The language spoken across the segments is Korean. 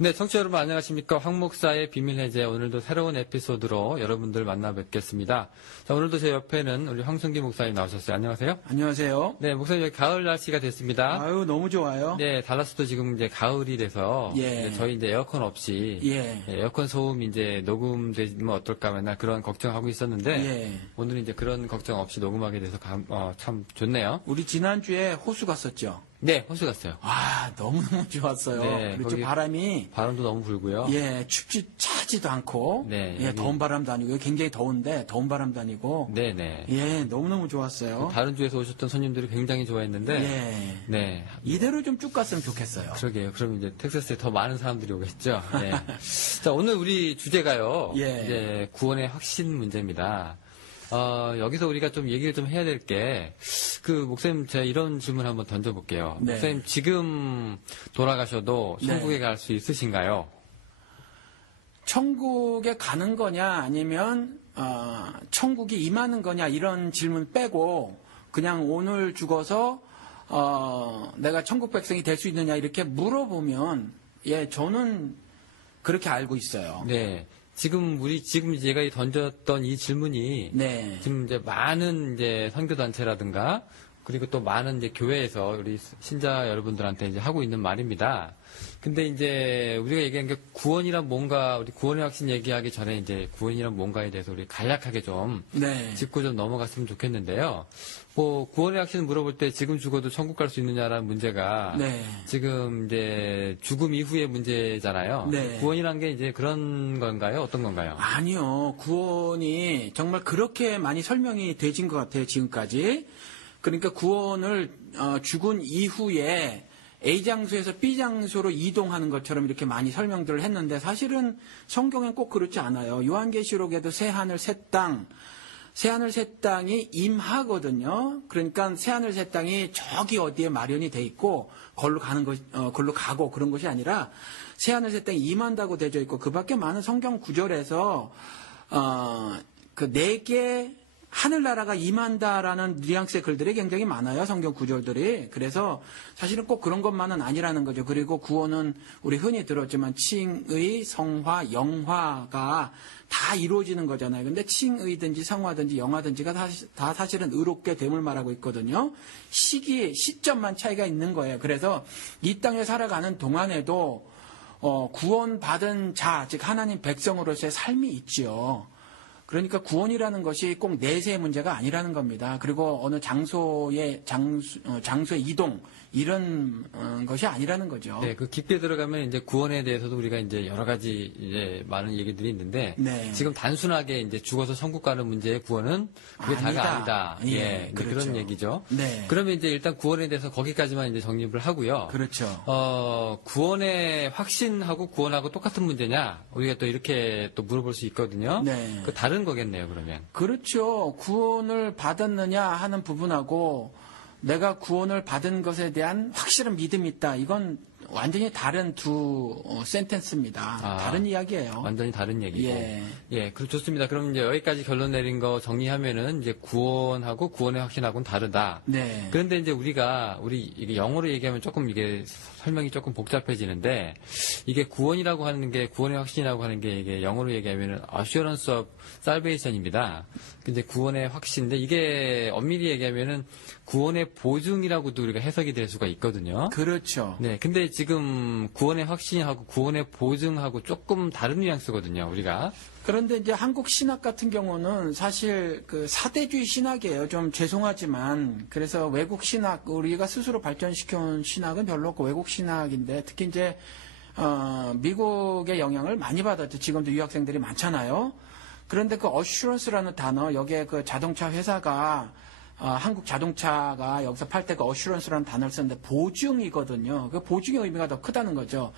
네, 청취자 여러분 안녕하십니까. 황 목사의 비밀해제 오늘도 새로운 에피소드로 여러분들 만나 뵙겠습니다. 자, 오늘도 제 옆에는 우리 황순기 목사님 나오셨어요. 안녕하세요. 안녕하세요. 네, 목사님 여기 가을 날씨가 됐습니다. 아유, 너무 좋아요. 네, 달라스도 지금 이제 가을이 돼서 예. 저희 이제 에어컨 없이 예. 에어컨 소음 이제 녹음되면 어떨까 맨날 그런 걱정하고 있었는데 예. 오늘 이제 그런 걱정 없이 녹음하게 돼서 참 좋네요. 우리 지난주에 호수 갔었죠? 네, 호수 갔어요. 와, 너무너무 좋았어요. 네, 그리고 거기 바람도 너무 불고요. 예, 차지도 않고. 네, 예, 여기 더운 바람도 아니고, 여기 굉장히 더운데, 더운 바람도 아니고. 네네. 예, 너무너무 좋았어요. 다른 주에서 오셨던 손님들이 굉장히 좋아했는데 예. 네. 이대로 좀 쭉 갔으면 좋겠어요. 그러게요. 그럼 이제 텍사스에 더 많은 사람들이 오겠죠. 네. 자, 오늘 우리 주제가요. 예. 이제 구원의 확신 문제입니다. 여기서 우리가 좀 얘기를 좀 해야 될 게, 목사님, 제가 이런 질문 한번 던져볼게요. 네. 목사님, 지금 돌아가셔도 천국에 네. 갈 수 있으신가요? 천국에 가는 거냐, 아니면, 천국이 임하는 거냐, 이런 질문 빼고, 그냥 오늘 죽어서, 내가 천국 백성이 될 수 있느냐, 이렇게 물어보면, 예, 저는 그렇게 알고 있어요. 네. 지금 제가 던졌던 이 질문이, 네. 지금 이제 많은 이제 선교단체라든가, 그리고 또 많은 이제 교회에서 우리 신자 여러분들한테 이제 하고 있는 말입니다. 근데 이제 우리가 얘기한 게 구원이란 뭔가, 우리 구원의 확신 얘기하기 전에 이제 구원이란 뭔가에 대해서 우리 간략하게 좀 네. 짚고 좀 넘어갔으면 좋겠는데요. 구원의 확신 물어볼 때 지금 죽어도 천국 갈 수 있느냐라는 문제가 네. 지금 이제 죽음 이후의 문제잖아요. 네. 구원이란 게 이제 그런 건가요? 어떤 건가요? 아니요. 구원이 정말 그렇게 많이 설명이 되진 것 같아요, 지금까지. 그러니까 구원을 죽은 이후에 A 장소에서 B 장소로 이동하는 것처럼 이렇게 많이 설명들을 했는데 사실은 성경엔 꼭 그렇지 않아요. 요한계시록에도 새하늘 새 땅이 임하거든요. 그러니까 새하늘 새 땅이 저기 어디에 마련이 돼 있고 걸로 가고 그런 것이 아니라 새하늘 새 땅이 임한다고 되어 있고 그밖에 많은 성경 구절에서 내게 하늘나라가 임한다라는 뉘앙스의 글들이 굉장히 많아요. 성경 구절들이. 그래서 사실은 꼭 그런 것만은 아니라는 거죠. 그리고 구원은 우리 흔히 들었지만 칭의, 성화, 영화가 다 이루어지는 거잖아요. 근데 칭의든지 성화든지 영화든지가 다 사실은 의롭게 됨을 말하고 있거든요. 시점만 차이가 있는 거예요. 그래서 이 땅에 살아가는 동안에도 구원받은 자, 즉 하나님 백성으로서의 삶이 있지요. 그러니까 구원이라는 것이 꼭 내세의 문제가 아니라는 겁니다. 그리고 어느 장소의 이동 이런 것이 아니라는 거죠. 네, 깊게 들어가면 이제 구원에 대해서도 우리가 이제 여러 가지 이제 많은 얘기들이 있는데 네. 지금 단순하게 이제 죽어서 천국 가는 문제의 구원은 그게 다가 아니다. 예, 그렇죠. 그런 얘기죠. 네. 그러면 이제 일단 구원에 대해서 거기까지만 이제 정립을 하고요. 그렇죠. 구원의 확신하고 구원하고 똑같은 문제냐? 우리가 또 이렇게 또 물어볼 수 있거든요. 네. 그 다른 거겠네요, 그러면. 그렇죠. 구원을 받았느냐 하는 부분하고 내가 구원을 받은 것에 대한 확실한 믿음이 있다. 이건 완전히 다른 두 센텐스입니다. 다른 이야기예요. 완전히 다른 얘기고. 예. 좋습니다. 그럼 이제 여기까지 결론 내린 거 정리하면은 이제 구원하고 구원의 확신하고는 다르다. 네. 그런데 이제 이게 영어로 얘기하면 조금 이게 설명이 조금 복잡해지는데 이게 구원이라고 하는 게 구원의 확신이라고 하는 게 이게 영어로 얘기하면은 assurance of salvation입니다. 근데 구원의 확신인데 이게 엄밀히 얘기하면은 구원의 보증이라고도 우리가 해석이 될 수가 있거든요. 그렇죠. 네. 근데 지금 구원의 확신하고 구원의 보증하고 조금 다른 뉘앙스거든요, 우리가. 그런데 이제 한국 신학 같은 경우는 사실 그 사대주의 신학이에요. 좀 죄송하지만. 그래서 외국 신학, 우리가 스스로 발전시켜온 신학은 별로 없고 외국 신학인데 특히 이제, 미국의 영향을 많이 받았죠. 지금도 유학생들이 많잖아요. 그런데 그 어슈런스라는 단어, 여기에 그 자동차 회사가 한국 자동차가 여기서 팔 때 그 어슈런스라는 단어를 쓰는데 보증이거든요. 그 보증의 의미가 더 크다는 거죠.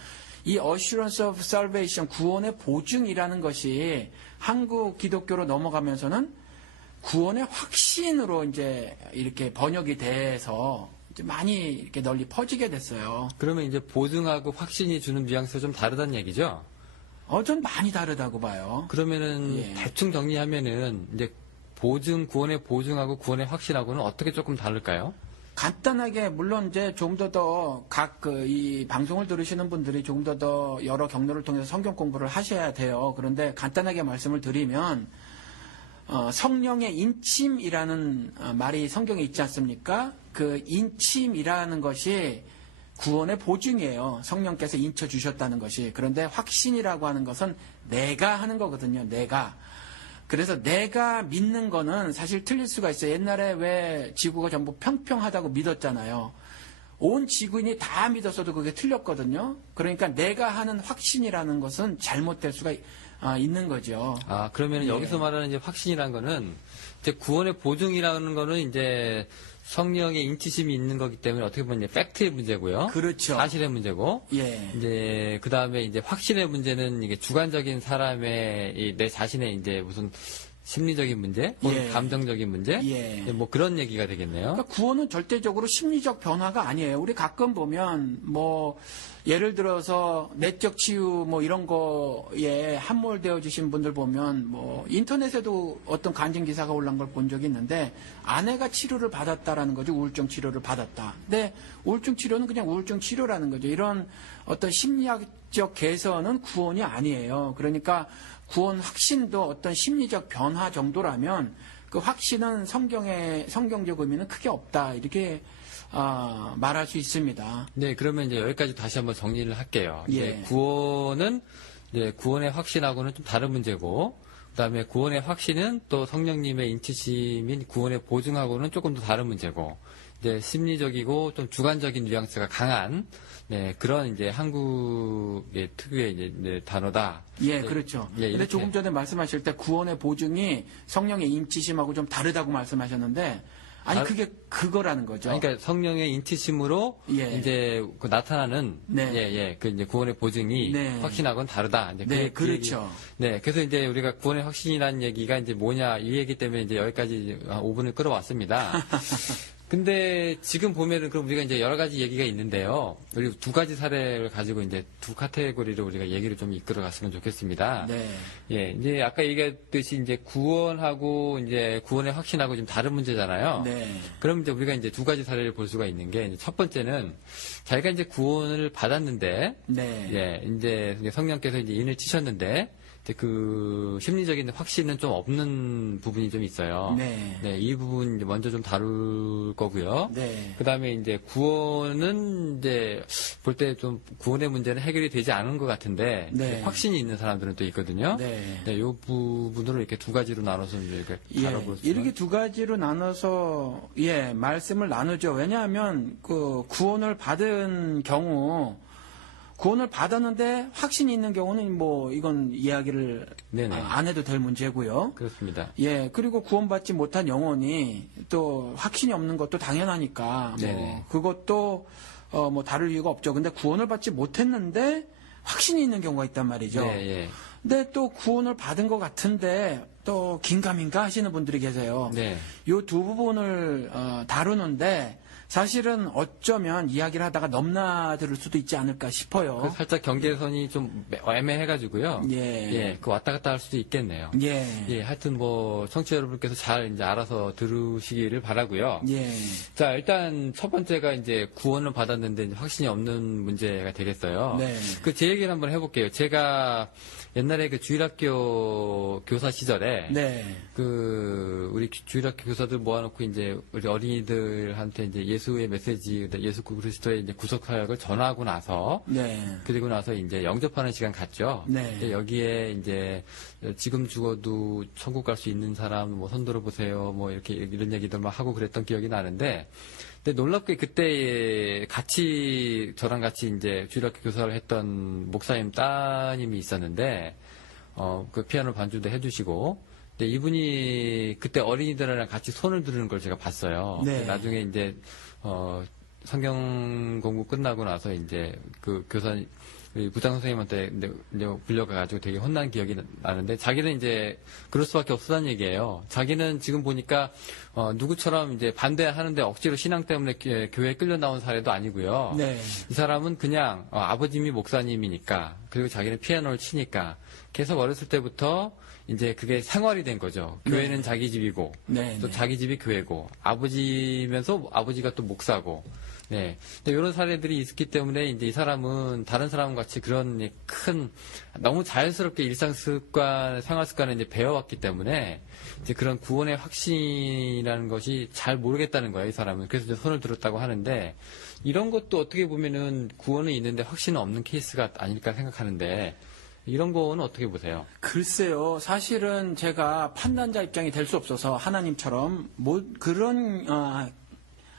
이 assurance of salvation, 구원의 보증이라는 것이 한국 기독교로 넘어가면서는 구원의 확신으로 이제 이렇게 번역이 돼서 이제 많이 이렇게 널리 퍼지게 됐어요. 그러면 이제 보증하고 확신이 주는 뉘앙스가 좀 다르다는 얘기죠? 전 많이 다르다고 봐요. 그러면은 대충 정리하면은 이제 구원의 보증하고 구원의 확신하고는 어떻게 조금 다를까요? 간단하게 물론 이제 좀 더 각 이 방송을 들으시는 분들이 조금 더 여러 경로를 통해서 성경 공부를 하셔야 돼요. 그런데 간단하게 말씀을 드리면 성령의 인침이라는 말이 성경에 있지 않습니까? 그 인침이라는 것이 구원의 보증이에요. 성령께서 인쳐 주셨다는 것이. 그런데 확신이라고 하는 것은 내가 하는 거거든요. 내가. 그래서 내가 믿는 거는 사실 틀릴 수가 있어요. 옛날에 왜 지구가 전부 평평하다고 믿었잖아요. 온 지구인이 다 믿었어도 그게 틀렸거든요. 그러니까 내가 하는 확신이라는 것은 잘못될 수가 있는 거죠. 아, 그러면 예. 여기서 말하는 이제 확신이라는 거는 이제 구원의 보증이라는 거는 이제 성령의 인치심이 있는 거기 때문에 어떻게 보면 이제 팩트의 문제고요. 그렇죠. 사실의 문제고. 예. 이제 그 다음에 이제 확신의 문제는 이게 주관적인 사람의 내 자신의 이제 무슨 심리적인 문제, 혹은 예. 감정적인 문제, 예. 뭐 그런 얘기가 되겠네요. 그러니까 구원은 절대적으로 심리적 변화가 아니에요. 우리 가끔 보면 뭐 예를 들어서 내적 치유 뭐 이런 거에 함몰되어 주신 분들 보면 뭐 인터넷에도 어떤 간증 기사가 올라온 걸 본 적이 있는데 아내가 치료를 받았다라는 거죠. 우울증 치료를 받았다. 근데 우울증 치료는 그냥 우울증 치료라는 거죠. 이런 어떤 심리학적 개선은 구원이 아니에요. 그러니까 구원 확신도 어떤 심리적 변화 정도라면 그 확신은 성경적 의미는 크게 없다. 이렇게 말할 수 있습니다. 네, 그러면 이제 여기까지 다시 한번 정리를 할게요. 예. 이제 구원은 이제 구원의 확신하고는 좀 다른 문제고, 그다음에 구원의 확신은 또 성령님의 인치심인 구원의 보증하고는 조금 더 다른 문제고, 이제 심리적이고 좀 주관적인 뉘앙스가 강한 네, 그런 이제 한국의 특유의 이제 단어다. 예, 그렇죠. 예, 근데 이렇게. 조금 전에 말씀하실 때 구원의 보증이 성령의 인치심하고 좀 다르다고 말씀하셨는데 아니 그게 그거라는 거죠. 그러니까 성령의 인치심으로 예. 이제 그 나타나는 네. 그 이제 구원의 보증이 네. 확신하고는 다르다. 이제 네, 그 얘기- 그렇죠. 네, 그래서 이제 우리가 구원의 확신이라는 얘기가 이제 뭐냐 이 얘기 때문에 이제 여기까지 5분을 끌어왔습니다. 근데 지금 보면은 그럼 우리가 이제 여러 가지 얘기가 있는데요. 우리 두 가지 사례를 가지고 이제 두 카테고리로 우리가 얘기를 좀 이끌어 갔으면 좋겠습니다. 네. 예, 이제 아까 얘기했듯이 이제 구원하고 이제 구원의 확신하고 좀 다른 문제잖아요. 네. 그럼 이제 우리가 이제 두 가지 사례를 볼 수가 있는 게, 이제 첫 번째는 자기가 이제 구원을 받았는데, 네. 예, 이제 성령께서 이제 인을 치셨는데, 이제 그 심리적인 확신은 좀 없는 부분이 좀 있어요. 네. 이 부분 이제 먼저 좀 다룰 거고요. 네. 그 다음에 이제 구원은 이제 볼 때 좀 구원의 문제는 해결이 되지 않은 것 같은데, 네. 이제 확신이 있는 사람들은 또 있거든요. 네. 이 부분으로 이렇게 두 가지로 나눠서 이제 이렇게 예, 다뤄볼 수 이렇게 두 가지로 나눠서 말씀을 나누죠. 왜냐하면 그 구원을 받은 경우 구원을 받았는데 확신이 있는 경우는 뭐 이건 이야기를 네네. 안 해도 될 문제고요. 그렇습니다. 예, 그리고 구원받지 못한 영혼이 또 확신이 없는 것도 당연하니까 네네. 뭐 그것도 뭐 다를 이유가 없죠. 근데 구원을 받지 못했는데 확신이 있는 경우가 있단 말이죠. 네, 예. 근데 또 구원을 받은 것 같은데 또 긴가민가 하시는 분들이 계세요. 네. 이 두 부분을 다루는데 사실은 어쩌면 이야기를 하다가 넘나들 수도 있지 않을까 싶어요. 그 살짝 경계선이 좀 애매해가지고요. 예. 그 왔다 갔다 할 수도 있겠네요. 예. 하여튼 뭐 청취자 여러분께서 잘 이제 알아서 들으시기를 바라고요. 예. 자, 일단 첫 번째가 이제 구원을 받았는데 이제 확신이 없는 문제가 되겠어요. 네. 그 제 얘기를 한번 해볼게요. 제가 옛날에 그 주일학교 교사 시절에 네. 그 우리 주일학교 교사들 모아놓고 이제 우리 어린이들한테 이제 예수의 메시지, 예수 그리스도의 이제 구속 사역을 전하고 나서 네. 그리고 나서 이제 영접하는 시간 갖죠. 네. 근데 여기에 이제 지금 죽어도 천국 갈 수 있는 사람 뭐 손들어 보세요. 뭐 이렇게 이런 얘기들 막 하고 그랬던 기억이 나는데. 근데 놀랍게 그때 같이 저랑 같이 이제 주일학교 교사를 했던 목사님 따님이 있었는데 그 피아노 반주도 해주시고 근데 이분이 그때 어린이들이랑 같이 손을 들는 걸 제가 봤어요. 네. 나중에 이제 성경 공부 끝나고 나서 이제 그 교사님 부장 선생님한테 이제 불려가가지고 되게 혼난 기억이 나는데 자기는 이제 그럴 수밖에 없었다는 얘기예요. 자기는 지금 보니까 누구처럼 이제 반대하는데 억지로 신앙 때문에 교회에 끌려 나온 사례도 아니고요. 네. 이 사람은 그냥 아버님이 목사님이니까 그리고 자기는 피아노를 치니까 계속 어렸을 때부터 이제 그게 생활이 된 거죠. 교회는 네. 자기 집이고 네, 또 네. 자기 집이 교회고 아버지면서 아버지가 또 목사고. 네. 근데 이런 사례들이 있기 때문에 이제 이 사람은 다른 사람 같이 그런 큰 너무 자연스럽게 일상 습관, 생활 습관을 이제 배워왔기 때문에 이제 그런 구원의 확신이라는 것이 잘 모르겠다는 거예요, 이 사람은. 그래서 이제 손을 들었다고 하는데 이런 것도 어떻게 보면은 구원은 있는데 확신은 없는 케이스가 아닐까 생각하는데 이런 거는 어떻게 보세요? 글쎄요, 사실은 제가 판단자 입장이 될 수 없어서 하나님처럼 그런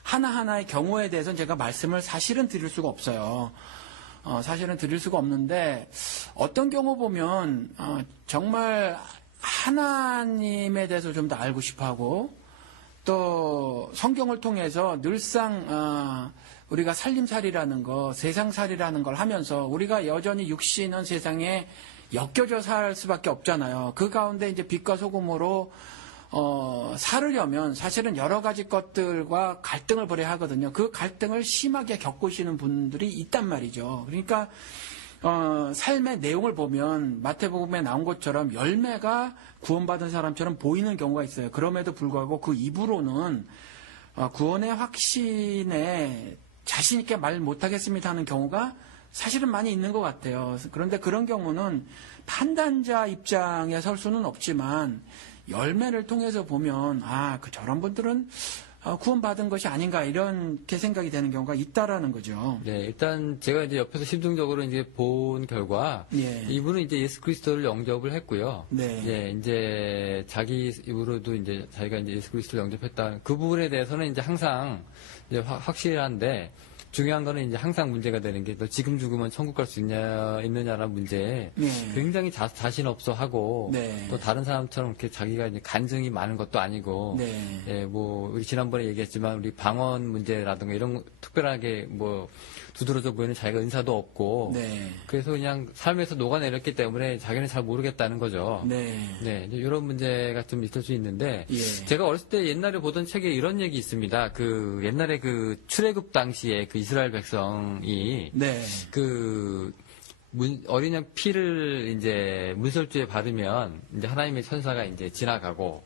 하나하나의 경우에 대해서는 제가 말씀을 사실은 드릴 수가 없어요. 사실은 드릴 수가 없는데 어떤 경우 보면 정말 하나님에 대해서 좀 더 알고 싶어하고 또 성경을 통해서 늘상 우리가 살림살이라는 거, 세상살이라는 걸 하면서 우리가 여전히 육신은 세상에 엮여져 살 수밖에 없잖아요. 그 가운데 이제 빛과 소금으로 살으려면 사실은 여러 가지 것들과 갈등을 벌여야 하거든요. 그 갈등을 심하게 겪으시는 분들이 있단 말이죠. 그러니까 삶의 내용을 보면 마태복음에 나온 것처럼 열매가 구원받은 사람처럼 보이는 경우가 있어요. 그럼에도 불구하고 그 입으로는 구원의 확신에 자신 있게 말 못하겠습니다 하는 경우가 사실은 많이 있는 것 같아요. 그런데 그런 경우는 판단자 입장에 설 수는 없지만 열매를 통해서 보면 저런 분들은 구원받은 것이 아닌가 이렇게 생각이 되는 경우가 있다라는 거죠. 네, 일단 제가 이제 옆에서 심층적으로 이제 본 결과 예. 이분은 이제 예수 그리스도를 영접을 했고요. 네. 예, 이제 자기 입으로도 이제 자기가 이제 예수 그리스도를 영접했다. 그 부분에 대해서는 이제 항상 이제 확실한데 중요한 거는 이제 항상 문제가 되는 게 너 지금 죽으면 천국 갈 수 있느냐라는 문제에 네. 굉장히 자신 없어 하고 네. 또 다른 사람처럼 이렇게 자기가 이제 간증이 많은 것도 아니고 네. 예, 뭐 우리 지난번에 얘기했지만 우리 방언 문제라든가 이런 특별하게 뭐 두드러져 보이는 자기가 은사도 없고 네. 그래서 그냥 삶에서 녹아내렸기 때문에 자기는 잘 모르겠다는 거죠. 네. 네, 이제 이런 문제가 좀 있을 수 있는데 예. 제가 어렸을 때 옛날에 보던 책에 이런 얘기 있습니다. 그 옛날에 그 출애굽 당시에 그 이스라엘 백성이 네. 그 어린 양 피를 이제 문설주에 바르면 이제 하나님의 천사가 이제 지나가고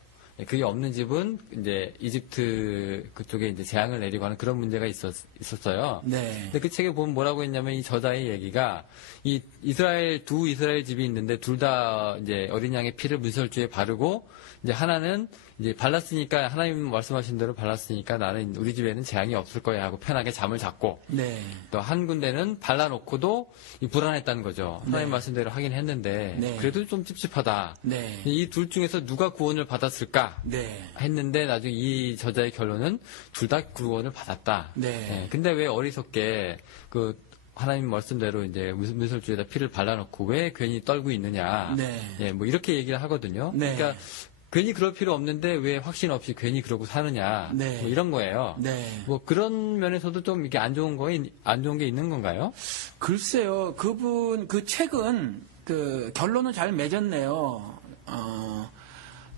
그게 없는 집은 이제 이집트 그쪽에 이제 재앙을 내리고 하는 그런 문제가 있었어요. 네. 근데 그 책에 보면 뭐라고 했냐면 이 저자의 얘기가 이 두 이스라엘 집이 있는데 둘 다 이제 어린 양의 피를 문설주에 바르고 이제 하나는 이제 발랐으니까 하나님 말씀하신 대로 발랐으니까 나는 우리 집에는 재앙이 없을 거야 하고 편하게 잠을 잤고 네. 또 한 군데는 발라놓고도 불안했다는 거죠. 하나님 네. 말씀대로 하긴 했는데 네. 그래도 좀 찝찝하다. 네. 이 둘 중에서 누가 구원을 받았을까 네. 했는데 나중에 이 저자의 결론은 둘 다 구원을 받았다. 네. 근데 왜 어리석게 그 하나님 말씀대로 이제 문설주에다 피를 발라놓고 왜 괜히 떨고 있느냐. 네. 예, 뭐 이렇게 얘기를 하거든요. 네. 그러니까 괜히 그럴 필요 없는데 왜 확신 없이 괜히 그러고 사느냐. 네. 뭐 이런 거예요. 네. 뭐 그런 면에서도 좀 이게 안 좋은 게 있는 건가요? 글쎄요, 그 책은 결론은 잘 맺었네요.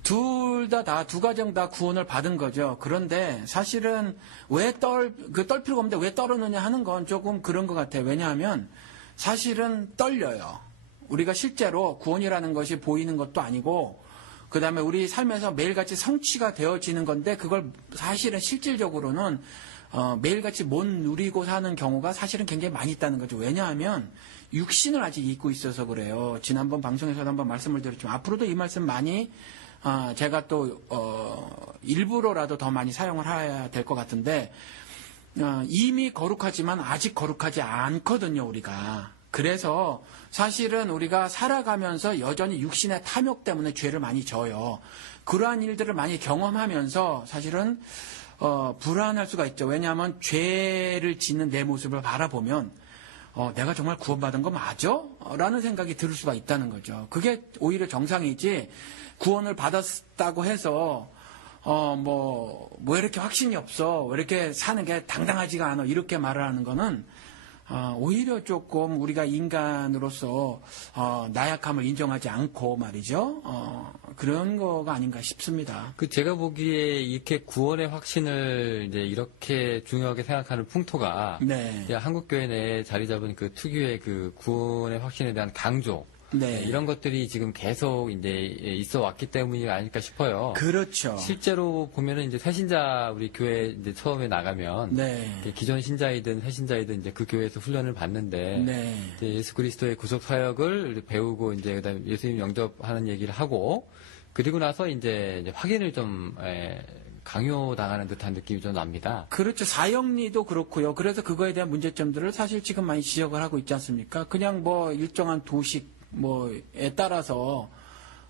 둘 다 두 가정 다 구원을 받은 거죠. 그런데 사실은 왜 떨 필요가 없는데 왜 떨었느냐 하는 건 조금 그런 것 같아요. 왜냐하면 사실은 떨려요. 우리가 실제로 구원이라는 것이 보이는 것도 아니고 그 다음에 우리 삶에서 매일같이 성취가 되어지는 건데 그걸 사실은 실질적으로는 매일같이 못 누리고 사는 경우가 사실은 굉장히 많이 있다는 거죠. 왜냐하면 육신을 아직 잊고 있어서 그래요. 지난번 방송에서도 한번 말씀을 드렸지만 앞으로도 이 말씀 많이 제가 또 일부러라도 더 많이 사용을 해야 될 것 같은데 이미 거룩하지만 아직 거룩하지 않거든요. 우리가. 그래서 사실은 우리가 살아가면서 여전히 육신의 탐욕 때문에 죄를 많이 져요. 그러한 일들을 많이 경험하면서 사실은 불안할 수가 있죠. 왜냐하면 죄를 짓는 내 모습을 바라보면 내가 정말 구원받은 거 맞아? 라는 생각이 들 수가 있다는 거죠. 그게 오히려 정상이지 구원을 받았다고 해서 뭐 이렇게 확신이 없어. 왜 이렇게 사는 게 당당하지가 않아. 이렇게 말을 하는 거는 오히려 조금 우리가 인간으로서 나약함을 인정하지 않고 말이죠. 그런 거가 아닌가 싶습니다. 그 제가 보기에 이렇게 구원의 확신을 이제 이렇게 중요하게 생각하는 풍토가 네. 이제 한국 교회 내에 자리 잡은 그 특유의 그 구원의 확신에 대한 강조 네. 이런 것들이 지금 계속 이제 있어 왔기 때문이 아닐까 싶어요. 그렇죠. 실제로 보면은 이제 새신자 우리 교회 이제 처음에 나가면 네. 기존 신자이든 새신자이든 이제 그 교회에서 훈련을 받는데 네. 이제 예수 그리스도의 구속 사역을 배우고 이제 그다음에 예수님 영접하는 얘기를 하고 그리고 나서 이제 확인을 좀 강요당하는 듯한 느낌이 좀 납니다. 그렇죠. 사형리도 그렇고요. 그래서 그거에 대한 문제점들을 사실 지금 많이 지적을 하고 있지 않습니까? 그냥 뭐 일정한 도식 뭐에 따라서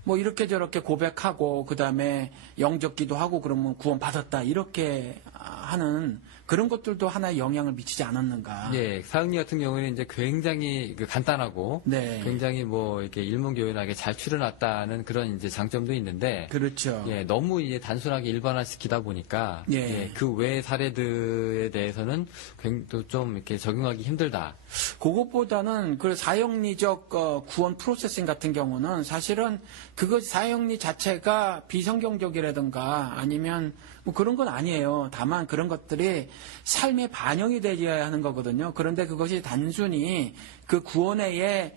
뭐 이렇게 저렇게 고백하고 그다음에 영접기도 하고 그러면 구원 받았다 이렇게 하는 그런 것들도 하나의 영향을 미치지 않았는가. 예, 사형리 같은 경우에는 이제 굉장히 간단하고 네. 굉장히 뭐 이렇게 일목요연하게 잘 추려놨다는 그런 이제 장점도 있는데 그렇죠. 예, 너무 이제 단순하게 일반화시키다 보니까 예. 그 외 사례들에 대해서는 굉장히 좀 이렇게 적용하기 힘들다. 그것보다는 그 사형리적 구원 프로세싱 같은 경우는 사실은 그것 사형리 자체가 비성경적이라든가 아니면 뭐 그런 건 아니에요. 다만 그런 것들이 삶에 반영이 되어야 하는 거거든요. 그런데 그것이 단순히 그 구원의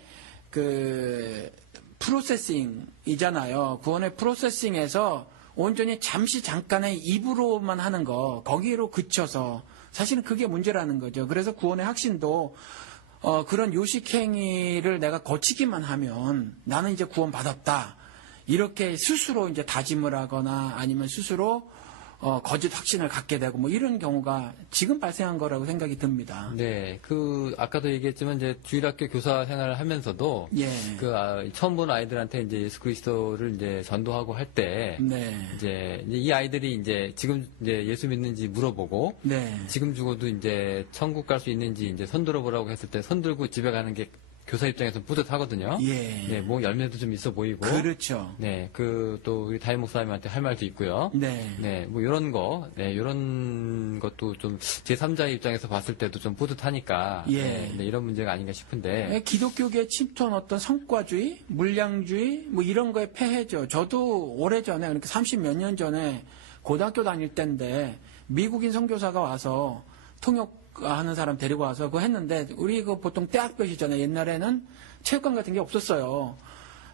그 프로세싱이잖아요. 구원의 프로세싱에서 온전히 잠시 잠깐의 입으로만 하는 거 거기로 그쳐서 사실은 그게 문제라는 거죠. 그래서 구원의 확신도 그런 요식행위를 내가 거치기만 하면 나는 이제 구원받았다. 이렇게 스스로 이제 다짐을 하거나 아니면 스스로 거짓 확신을 갖게 되고 뭐 이런 경우가 지금 발생한 거라고 생각이 듭니다. 네, 아까도 얘기했지만 이제 주일학교 교사 생활을 하면서도 예. 처음 본 아이들한테 이제 예수 그리스도를 이제 전도하고 할 때 네. 이제 이 아이들이 이제 지금 이제 예수 믿는지 물어보고 네. 지금 죽어도 이제 천국 갈 수 있는지 이제 손 들어보라고 했을 때 손 들고 집에 가는 게 교사 입장에서 뿌듯하거든요. 예. 네, 뭐 열매도 좀 있어 보이고. 그렇죠. 네, 또 우리 다임 목사님한테 할 말도 있고요. 네. 네, 뭐 이런 것도 좀 제3자의 입장에서 봤을 때도 좀 뿌듯하니까. 예. 네, 이런 문제가 아닌가 싶은데. 기독교계에 침투한 어떤 성과주의, 물량주의 뭐 이런 거에 폐해죠. 저도 오래전에 그러니까 30몇 년 전에 고등학교 다닐 때인데 미국인 선교사가 와서 통역하는 사람 데리고 와서 그거 했는데 우리 그 보통 떼학볕이잖아요. 옛날에는 체육관 같은 게 없었어요.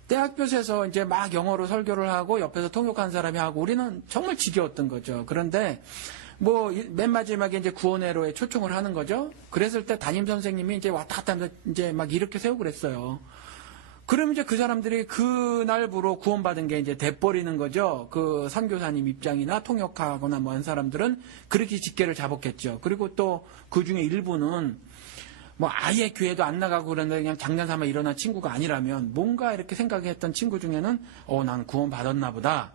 떼학볕에서 이제 막 영어로 설교를 하고 옆에서 통역하는 사람이 하고 우리는 정말 지겨웠던 거죠. 그런데 뭐 맨 마지막에 이제 구원회로에 초청을 하는 거죠. 그랬을 때 담임 선생님이 이제 왔다 갔다 하면서 이제 막 이렇게 세우고 그랬어요. 그러면 이제 그 사람들이 그날부로 구원받은 게 이제 돼버리는 거죠. 그 선교사님 입장이나 통역하거나 뭐 한 사람들은 그렇게 직계를 잡았겠죠. 그리고 또 그 중에 일부는 뭐 아예 교회도 안 나가고 그러는데 그냥 장난삼아 일어난 친구가 아니라면 뭔가 이렇게 생각했던 친구 중에는 난 구원받았나 보다.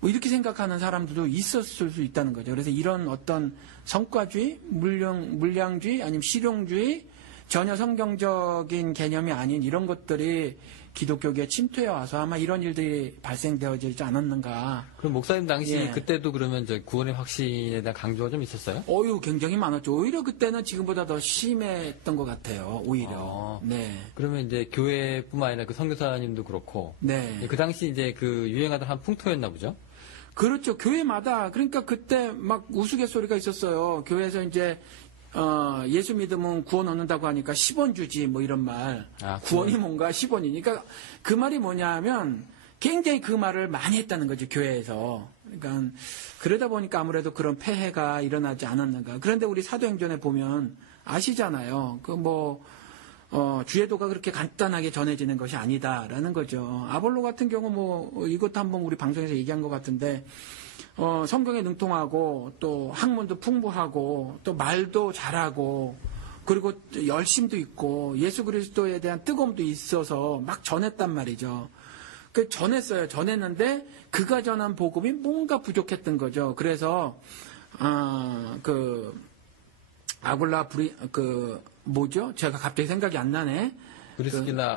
뭐 이렇게 생각하는 사람들도 있었을 수 있다는 거죠. 그래서 이런 어떤 성과주의, 물량주의, 아니면 실용주의, 전혀 성경적인 개념이 아닌 이런 것들이 기독교계에 침투해 와서 아마 이런 일들이 발생되어지지 않았는가. 그럼 목사님 당시 예. 그때도 그러면 구원의 확신에 대한 강조가 좀 있었어요? 굉장히 많았죠. 오히려 그때는 지금보다 더 심했던 것 같아요. 오히려. 네. 그러면 이제 교회뿐만 아니라 그 선교사님도 그렇고. 네. 그 당시 이제 유행하던 한 풍토였나 보죠? 그렇죠. 교회마다 그러니까 그때 막 우스갯소리가 있었어요. 교회에서 이제 예수 믿으면 구원 얻는다고 하니까 10원 주지 뭐 이런 말. 구원이 뭔가 10원이니까 그러니까 그 말이 뭐냐면 굉장히 그 말을 많이 했다는 거죠. 교회에서. 그러니까 그러다 보니까 아무래도 그런 폐해가 일어나지 않았는가. 그런데 우리 사도행전에 보면 아시잖아요. 주의도가 그렇게 간단하게 전해지는 것이 아니다라는 거죠. 아볼로 같은 경우 뭐 이것도 한번 우리 방송에서 얘기한 것 같은데 성경에 능통하고 또 학문도 풍부하고 또 말도 잘하고 그리고 열심도 있고 예수 그리스도에 대한 뜨거움도 있어서 막 전했단 말이죠. 그 전했는데 그가 전한 복음이 뭔가 부족했던 거죠. 그래서 아굴라 뭐죠? 제가 갑자기 생각이 안 나네.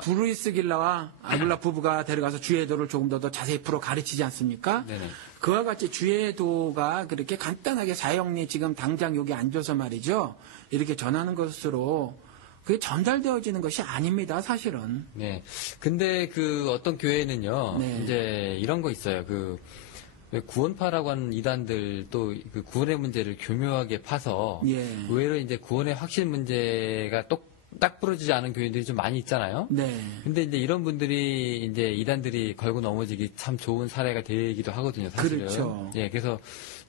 브루이스길라와 아굴라 부부가 데려가서 주의도를 조금 더 자세히 풀어 가르치지 않습니까? 네네. 그와 같이 주의도가 그렇게 간단하게 사형리 지금 당장 여기 앉아서 말이죠. 이렇게 전하는 것으로 그게 전달되어지는 것이 아닙니다, 사실은. 네. 근데 그 어떤 교회는요, 네. 이제 이런 거 있어요. 왜 구원파라고 하는 이단들 또 그 구원의 문제를 교묘하게 파서 예. 의외로 이제 구원의 확신 문제가 딱 부러지지 않은 교인들이 좀 많이 있잖아요. 네. 근데 이제 이런 분들이 이제 이단들이 걸고 넘어지기 참 좋은 사례가 되기도 하거든요, 사실은. 그렇죠. 예, 그래서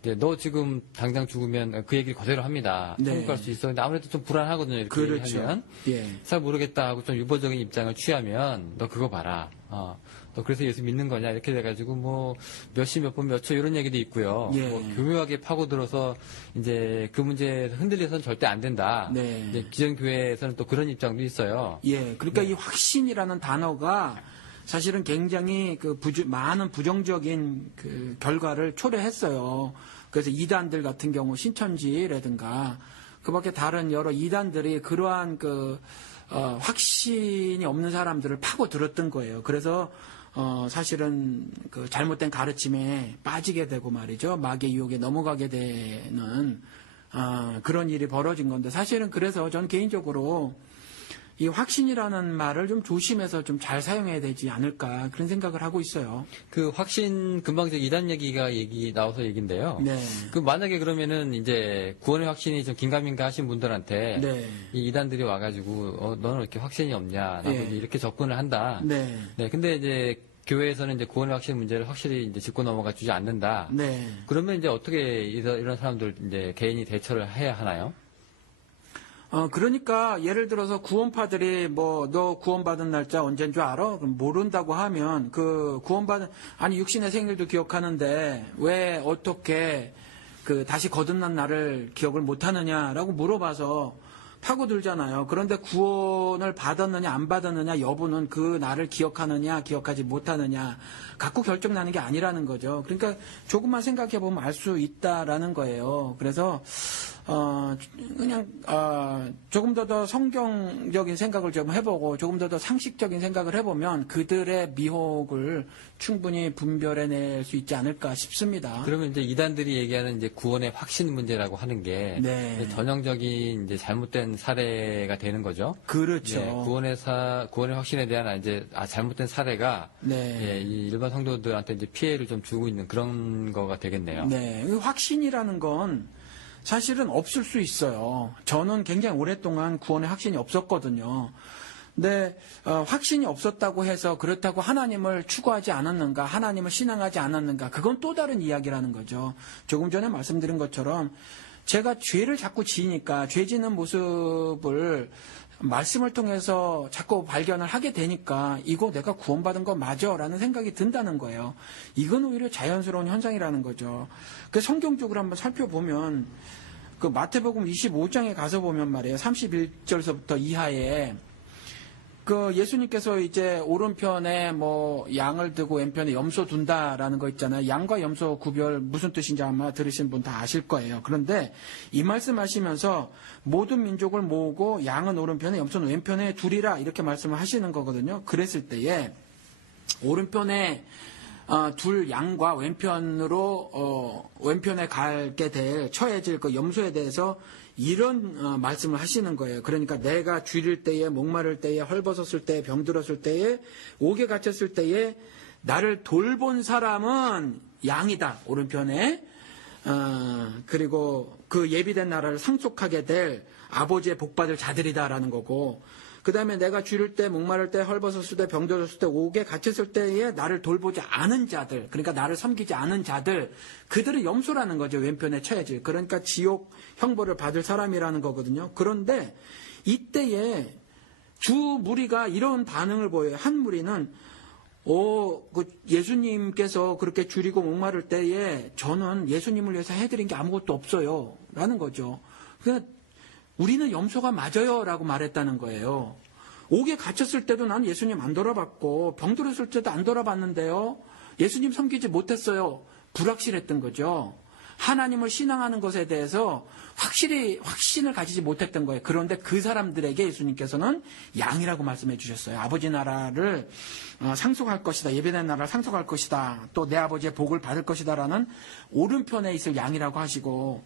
이제 너 지금 당장 죽으면 그 얘기를 그대로 합니다. 네. 천국 갈 수 있어. 근데 아무래도 좀 불안하거든요, 이렇게 그렇죠. 얘기하면. 예. 잘 모르겠다 하고 좀 유보적인 입장을 취하면 너 그거 봐라. 너 그래서 예수 믿는 거냐 이렇게 돼가지고 뭐 몇시 몇 분 몇 초 이런 얘기도 있고요. 예. 뭐 교묘하게 파고들어서 이제 그 문제에 흔들려서는 절대 안 된다. 네. 이제 기존 교회에서는 또 그런 입장도 있어요. 예. 그러니까 이 확신이라는 단어가 사실은 굉장히 많은 부정적인 그 결과를 초래했어요. 그래서 이단들 같은 경우 신천지라든가 그밖에 다른 여러 이단들이 그러한 확신이 없는 사람들을 파고 들었던 거예요. 그래서 사실은 그 잘못된 가르침에 빠지게 되고 말이죠. 마귀의 유혹에 넘어가게 되는 그런 일이 벌어진 건데 사실은 그래서 저는 개인적으로 이 확신이라는 말을 좀 조심해서 좀 잘 사용해야 되지 않을까 그런 생각을 하고 있어요. 그 확신 금방 이제 이단 얘기가 나와서 얘기인데요. 네. 그 만약에 그러면은 이제 구원의 확신이 좀 긴가민가 하신 분들한테 네. 이 이단들이 와가지고 너는 왜 이렇게 확신이 없냐, 나도 예. 이제 이렇게 접근을 한다. 네. 네, 근데 이제 교회에서는 이제 구원의 확신 문제를 확실히 이제 짚고 넘어가 주지 않는다. 네. 그러면 이제 어떻게 이런 사람들 이제 개인이 대처를 해야 하나요? 그러니까 예를 들어서 구원파들이 너 구원받은 날짜 언제인 줄 알아? 그럼 모른다고 하면 육신의 생일도 기억하는데 왜 어떻게 다시 거듭난 날을 기억을 못 하느냐라고 물어봐서 파고들잖아요. 그런데 구원을 받았느냐 안 받았느냐 여부는 그 날을 기억하느냐 기억하지 못하느냐 갖고 결정나는 게 아니라는 거죠. 그러니까 조금만 생각해 보면 알 수 있다라는 거예요. 그래서 조금 더 성경적인 생각을 좀 해보고 조금 더 상식적인 생각을 해보면 그들의 미혹을 충분히 분별해낼 수 있지 않을까 싶습니다. 그러면 이제 이단들이 얘기하는 이제 구원의 확신 문제라고 하는 게 네. 전형적인 이제 잘못된 사례가 되는 거죠. 그렇죠. 예, 구원의 확신에 대한 이제 잘못된 사례가 네. 예, 이 일반 성도들한테 이제 피해를 좀 주고 있는 그런 거가 되겠네요. 네. 확신이라는 건 사실은 없을 수 있어요. 저는 굉장히 오랫동안 구원의 확신이 없었거든요. 근데 확신이 없었다고 해서 그렇다고 하나님을 추구하지 않았는가, 하나님을 신앙하지 않았는가, 그건 또 다른 이야기라는 거죠. 조금 전에 말씀드린 것처럼 제가 죄를 자꾸 지니까 죄 지는 모습을 말씀을 통해서 자꾸 발견을 하게 되니까 이거 내가 구원받은 거 맞아 라는 생각이 든다는 거예요. 이건 오히려 자연스러운 현상이라는 거죠. 그 성경적으로 한번 살펴보면 그 마태복음 25장에 가서 보면 말이에요. 31절서부터 이하에 그 예수님께서 이제 오른편에 양을 두고 왼편에 염소 둔다라는 거 있잖아요. 양과 염소 구별 무슨 뜻인지 아마 들으신 분 다 아실 거예요. 그런데 이 말씀하시면서 모든 민족을 모으고 양은 오른편에 염소는 왼편에 두리라 이렇게 말씀을 하시는 거거든요. 그랬을 때에 오른편에 둘 양과 왼편에 가게 처해질 그 염소에 대해서 이런 말씀을 하시는 거예요. 그러니까 내가 쥐릴 때에, 목마를 때에, 헐벗었을 때에, 병들었을 때에, 옥에 갇혔을 때에 나를 돌본 사람은 양이다. 오른편에. 그리고 그 예비된 나라를 상속하게 될 아버지의 복받을 자들이다라는 거고, 그 다음에 내가 쥐를 때, 목마를 때, 헐벗었을 때, 병들었을 때, 옥에 갇혔을 때에 나를 돌보지 않은 자들, 그러니까 나를 섬기지 않은 자들, 그들은 염소라는 거죠. 왼편에 처해질. 그러니까 지옥 형벌을 받을 사람이라는 거거든요. 그런데 이때에 주 무리가 이런 반응을 보여요. 한 무리는 예수님께서 그렇게 줄이고 목마를 때에 저는 예수님을 위해서 해드린 게 아무것도 없어요. 라는 거죠. 그러니까 우리는 염소가 맞아요. 라고 말했다는 거예요. 옥에 갇혔을 때도 난 예수님 안 돌아봤고 병들었을 때도 안 돌아봤는데요. 예수님 섬기지 못했어요. 불확실했던 거죠. 하나님을 신앙하는 것에 대해서 확신을 가지지 못했던 거예요. 그런데 그 사람들에게 예수님께서는 양이라고 말씀해 주셨어요. 아버지 나라를 상속할 것이다. 예배된 나라를 상속할 것이다. 또 내 아버지의 복을 받을 것이다. 라는 오른편에 있을 양이라고 하시고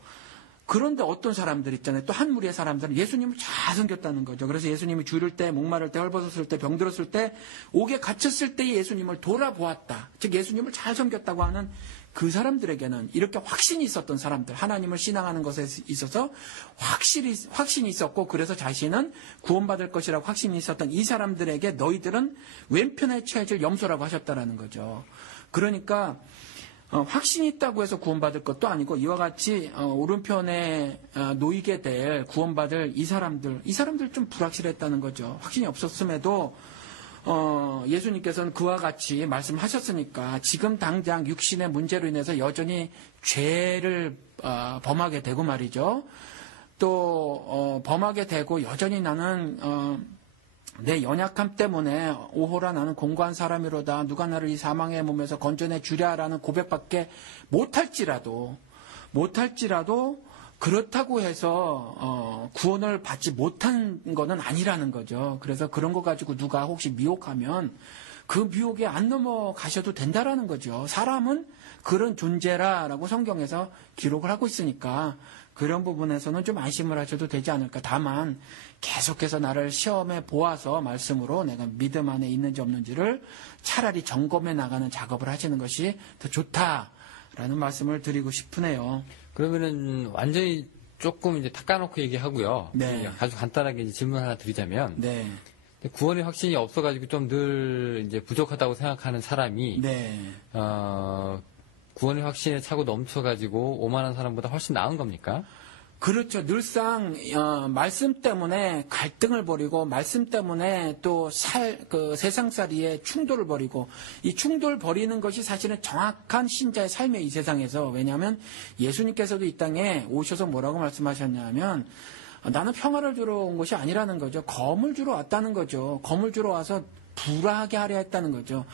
그런데 어떤 사람들 있잖아요. 또 한 무리의 사람들은 예수님을 잘 섬겼다는 거죠. 그래서 예수님이 줄일 때, 목마를 때, 헐벗었을 때, 병들었을 때, 옥에 갇혔을 때 예수님을 돌아보았다. 즉 예수님을 잘 섬겼다고 하는 그 사람들에게는 이렇게 확신이 있었던 사람들, 하나님을 신앙하는 것에 있어서 확신이 있었고, 그래서 자신은 구원받을 것이라고 확신이 있었던 이 사람들에게 너희들은 왼편에 처해질 염소라고 하셨다라는 거죠. 그러니까 확신이 있다고 해서 구원받을 것도 아니고, 이와 같이 오른편에 놓이게 될 구원받을 이 사람들 좀 불확실했다는 거죠. 확신이 없었음에도 예수님께서는 그와 같이 말씀하셨으니까 지금 당장 육신의 문제로 인해서 여전히 죄를 범하게 되고 말이죠. 또 범하게 되고 여전히 나는 내 연약함 때문에 오호라 나는 공고한 사람이로다. 누가 나를 이 사망의 몸에서 건져내 주랴라는 고백밖에 못할지라도 그렇다고 해서 구원을 받지 못한 거는 아니라는 거죠. 그래서 그런 거 가지고 누가 혹시 미혹하면 그 미혹에 안 넘어가셔도 된다라는 거죠. 사람은 그런 존재라라고 성경에서 기록을 하고 있으니까 그런 부분에서는 좀 안심을 하셔도 되지 않을까. 다만 계속해서 나를 시험에 보아서 말씀으로 내가 믿음 안에 있는지 없는지를 차라리 점검해 나가는 작업을 하시는 것이 더 좋다라는 말씀을 드리고 싶으네요. 그러면은 완전히 조금 이제 닦아놓고 얘기하고요. 네. 아주 간단하게 이제 질문 하나 드리자면, 네. 구원의 확신이 없어가지고 좀 늘 이제 부족하다고 생각하는 사람이, 네. 구원의 확신에 차고 넘쳐가지고 오만한 사람보다 훨씬 나은 겁니까? 그렇죠. 늘상 말씀 때문에 갈등을 벌이고 말씀 때문에 또 세상살이에 충돌을 벌이고 이 충돌 벌이는 것이 사실은 정확한 신자의 삶의 이 세상에서. 왜냐하면 예수님께서도 이 땅에 오셔서 뭐라고 말씀하셨냐면 나는 평화를 주러 온 것이 아니라는 거죠. 검을 주러 왔다는 거죠. 검을 주러 와서 불화하게 하려 했다는 거죠.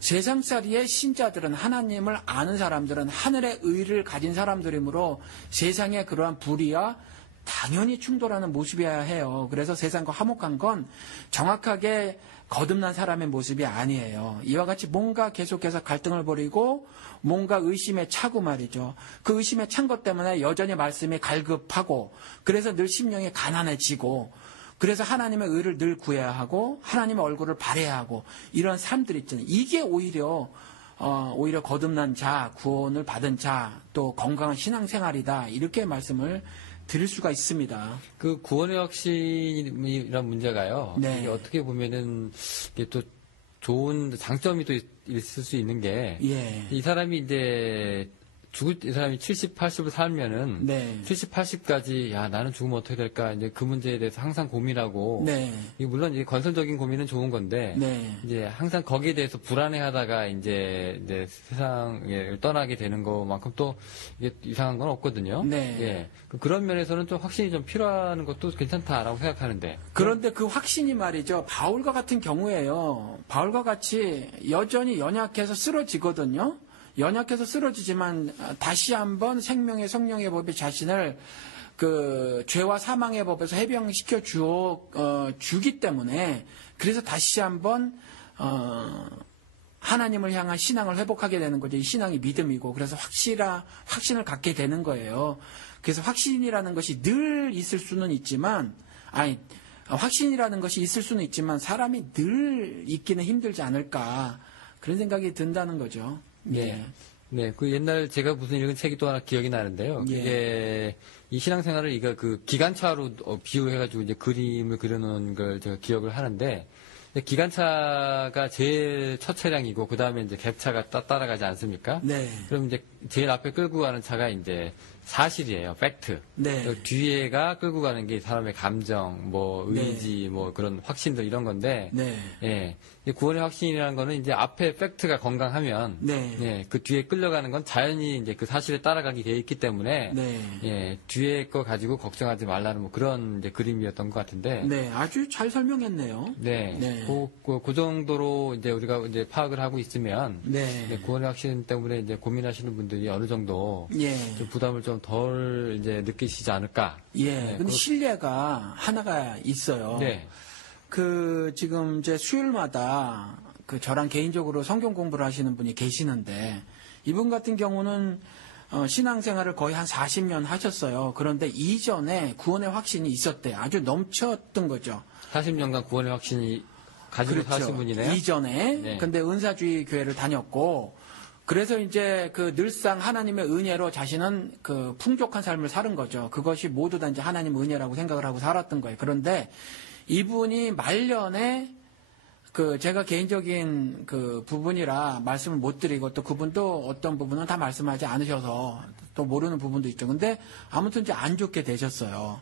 세상살이의 신자들은, 하나님을 아는 사람들은 하늘의 의를 가진 사람들이므로 세상의 그러한 불의와 당연히 충돌하는 모습이어야 해요. 그래서 세상과 화목한 건 정확하게 거듭난 사람의 모습이 아니에요. 이와 같이 뭔가 계속해서 갈등을 벌이고 뭔가 의심에 차고 말이죠. 그 의심에 찬 것 때문에 여전히 말씀이 갈급하고, 그래서 늘 심령이 가난해지고, 그래서 하나님의 의를 늘 구해야 하고 하나님의 얼굴을 바라야 하고 이런 삶들 있잖아요. 이게 오히려 거듭난 자, 구원을 받은 자, 또 건강한 신앙생활이다. 이렇게 말씀을 드릴 수가 있습니다. 그 구원의 확신이란 문제가요. 네. 이게 어떻게 보면은 이게 또 좋은 장점이 또 있을 수 있는 게, 예. 이 사람이 이제 이 사람이 70, 80을 살면은, 네. 70, 80까지, 야, 나는 죽으면 어떻게 될까, 이제 그 문제에 대해서 항상 고민하고, 네. 이게 물론 이제 건설적인 고민은 좋은 건데, 네. 이제 항상 거기에 대해서 불안해하다가 이제 세상을 떠나게 되는 것만큼 또 이게 이상한 건 없거든요. 네. 예. 그런 면에서는 좀 확신이 좀 필요한 것도 괜찮다라고 생각하는데. 그런데 그 확신이 말이죠. 바울과 같은 경우에요. 바울과 같이 여전히 연약해서 쓰러지거든요. 연약해서 쓰러지지만 다시 한번 생명의 성령의 법이 자신을 그 죄와 사망의 법에서 해방시켜 주기 때문에, 그래서 다시 한번 하나님을 향한 신앙을 회복하게 되는 거죠. 이 신앙이 믿음이고, 그래서 확신을 갖게 되는 거예요. 그래서 확신이라는 것이 늘 있을 수는 있지만, 확신이라는 것이 있을 수는 있지만 사람이 늘 있기는 힘들지 않을까, 그런 생각이 든다는 거죠. 네. 네, 그 옛날 제가 무슨 읽은 책이 또 하나 기억이 나는데요. 그게 이 신앙생활을 그 기관차로 비유해가지고 이제 그림을 그려놓은 걸 제가 기억을 하는데, 기관차가 제일 첫 차량이고 그 다음에 이제 갭차가 따라가지 않습니까? 네. 그럼 이제 제일 앞에 끌고 가는 차가 이제 사실이에요, 팩트. 네. 뒤에가 끌고 가는 게 사람의 감정, 뭐 의지, 뭐 그런 확신들 이런 건데, 네. 예. 구원의 확신이라는 거는 이제 앞에 팩트가 건강하면, 네. 예, 그 뒤에 끌려가는 건 자연히 이제 그 사실에 따라가게 돼 있기 때문에, 네. 예, 뒤에 거 가지고 걱정하지 말라는 뭐 그런 이제 그림이었던 것 같은데, 네, 아주 잘 설명했네요. 네, 네. 그 정도로 이제 우리가 이제 파악을 하고 있으면, 네. 구원의 확신 때문에 이제 고민하시는 분들이 어느 정도 예. 좀 부담을 좀 덜 이제 느끼시지 않을까. 예. 네, 근데 신뢰가 하나가 있어요. 네. 지금 이제 수요일마다 저랑 개인적으로 성경 공부를 하시는 분이 계시는데, 이분 같은 경우는 신앙생활을 거의 한 40년 하셨어요. 그런데 이전에 구원의 확신이 있었대요. 아주 넘쳤던 거죠. 40년간 구원의 확신이 가지고 사신 분이네요. 이전에. 네. 근데 은사주의 교회를 다녔고, 그래서 이제 그 늘상 하나님의 은혜로 자신은 그 풍족한 삶을 사는 거죠. 그것이 모두 다 이제 하나님 은혜라고 생각을 하고 살았던 거예요. 그런데 이분이 말년에 그 제가 개인적인 그 부분이라 말씀을 못 드리고 또 그분도 어떤 부분은 다 말씀하지 않으셔서 또 모르는 부분도 있죠. 근데 아무튼 이제 안 좋게 되셨어요.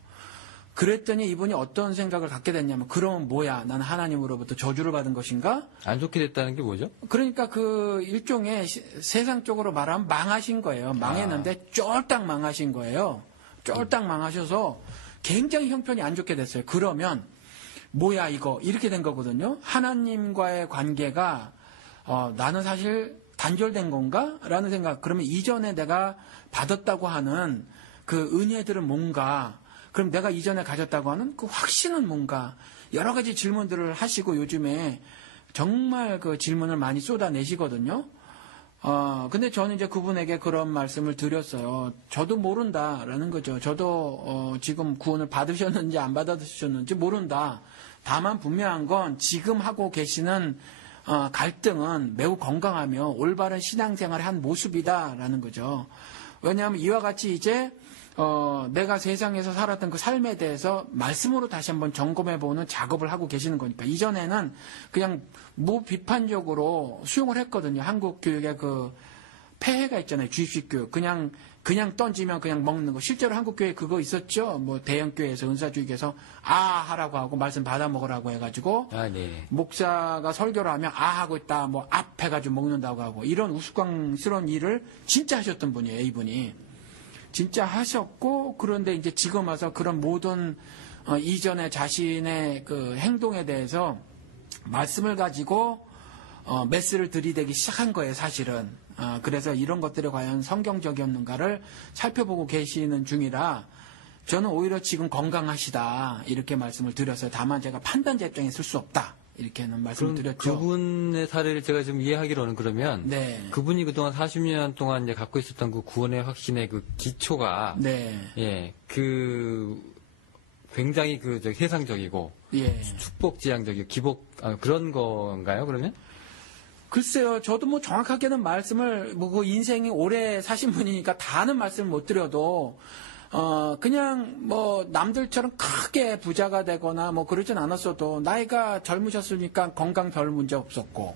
그랬더니 이분이 어떤 생각을 갖게 됐냐면, 그럼 뭐야? 나는 하나님으로부터 저주를 받은 것인가? 안 좋게 됐다는 게 뭐죠? 그러니까 그 일종의 세상적으로 말하면 망하신 거예요. 망했는데 쫄딱 망하신 거예요. 쫄딱 망하셔서 굉장히 형편이 안 좋게 됐어요. 그러면 뭐야 이거 이렇게 된 거거든요. 하나님과의 관계가 나는 사실 단절된 건가? 라는 생각. 그러면 이전에 내가 받았다고 하는 그 은혜들은 뭔가, 그럼 내가 이전에 가졌다고 하는 그 확신은 뭔가, 여러 가지 질문들을 하시고 요즘에 정말 그 질문을 많이 쏟아내시거든요. 근데 저는 이제 그분에게 그런 말씀을 드렸어요. 저도 모른다라는 거죠. 저도 지금 구원을 받으셨는지 안 받으셨는지 모른다. 다만 분명한 건 지금 하고 계시는 갈등은 매우 건강하며 올바른 신앙생활의 한 모습이다라는 거죠. 왜냐하면 이와 같이 이제 내가 세상에서 살았던 그 삶에 대해서 말씀으로 다시 한번 점검해보는 작업을 하고 계시는 거니까. 이전에는 그냥 무비판적으로 수용을 했거든요. 한국 교육의 그 폐해가 있잖아요. 주입식 교육. 그냥 던지면 그냥 먹는 거. 실제로 한국 교회 그거 있었죠. 뭐 대형 교회에서 은사주의에서 하라고 하고 말씀 받아 먹으라고 해가지고 네. 목사가 설교를 하면 하고 있다. 뭐 앞해가지고 먹는다고 하고 이런 우스꽝스러운 일을 진짜 하셨던 분이에요. 이분이. 진짜 하셨고, 그런데 이제 지금 와서 그런 모든 이전에 자신의 그 행동에 대해서 말씀을 가지고 메스를 들이대기 시작한 거예요, 사실은. 그래서 이런 것들이 과연 성경적이었는가를 살펴보고 계시는 중이라 저는 오히려 지금 건강하시다 이렇게 말씀을 드렸어요. 다만 제가 판단자 입장에 쓸 수 없다. 이렇게는 말씀을 드렸죠. 그분의 사례를 제가 좀 이해하기로는 그러면 네. 그분이 그동안 40년 동안 이제 갖고 있었던 그 구원의 확신의 그 기초가 네. 예, 그 굉장히 그 세상적이고 예. 축복지향적이고 그런 건가요? 그러면? 글쎄요, 저도 뭐 정확하게는 말씀을 뭐 그 인생이 오래 사신 분이니까 다 아는 말씀을 못 드려도 그냥 뭐 남들처럼 크게 부자가 되거나 뭐 그러진 않았어도 나이가 젊으셨으니까 건강 별 문제 없었고,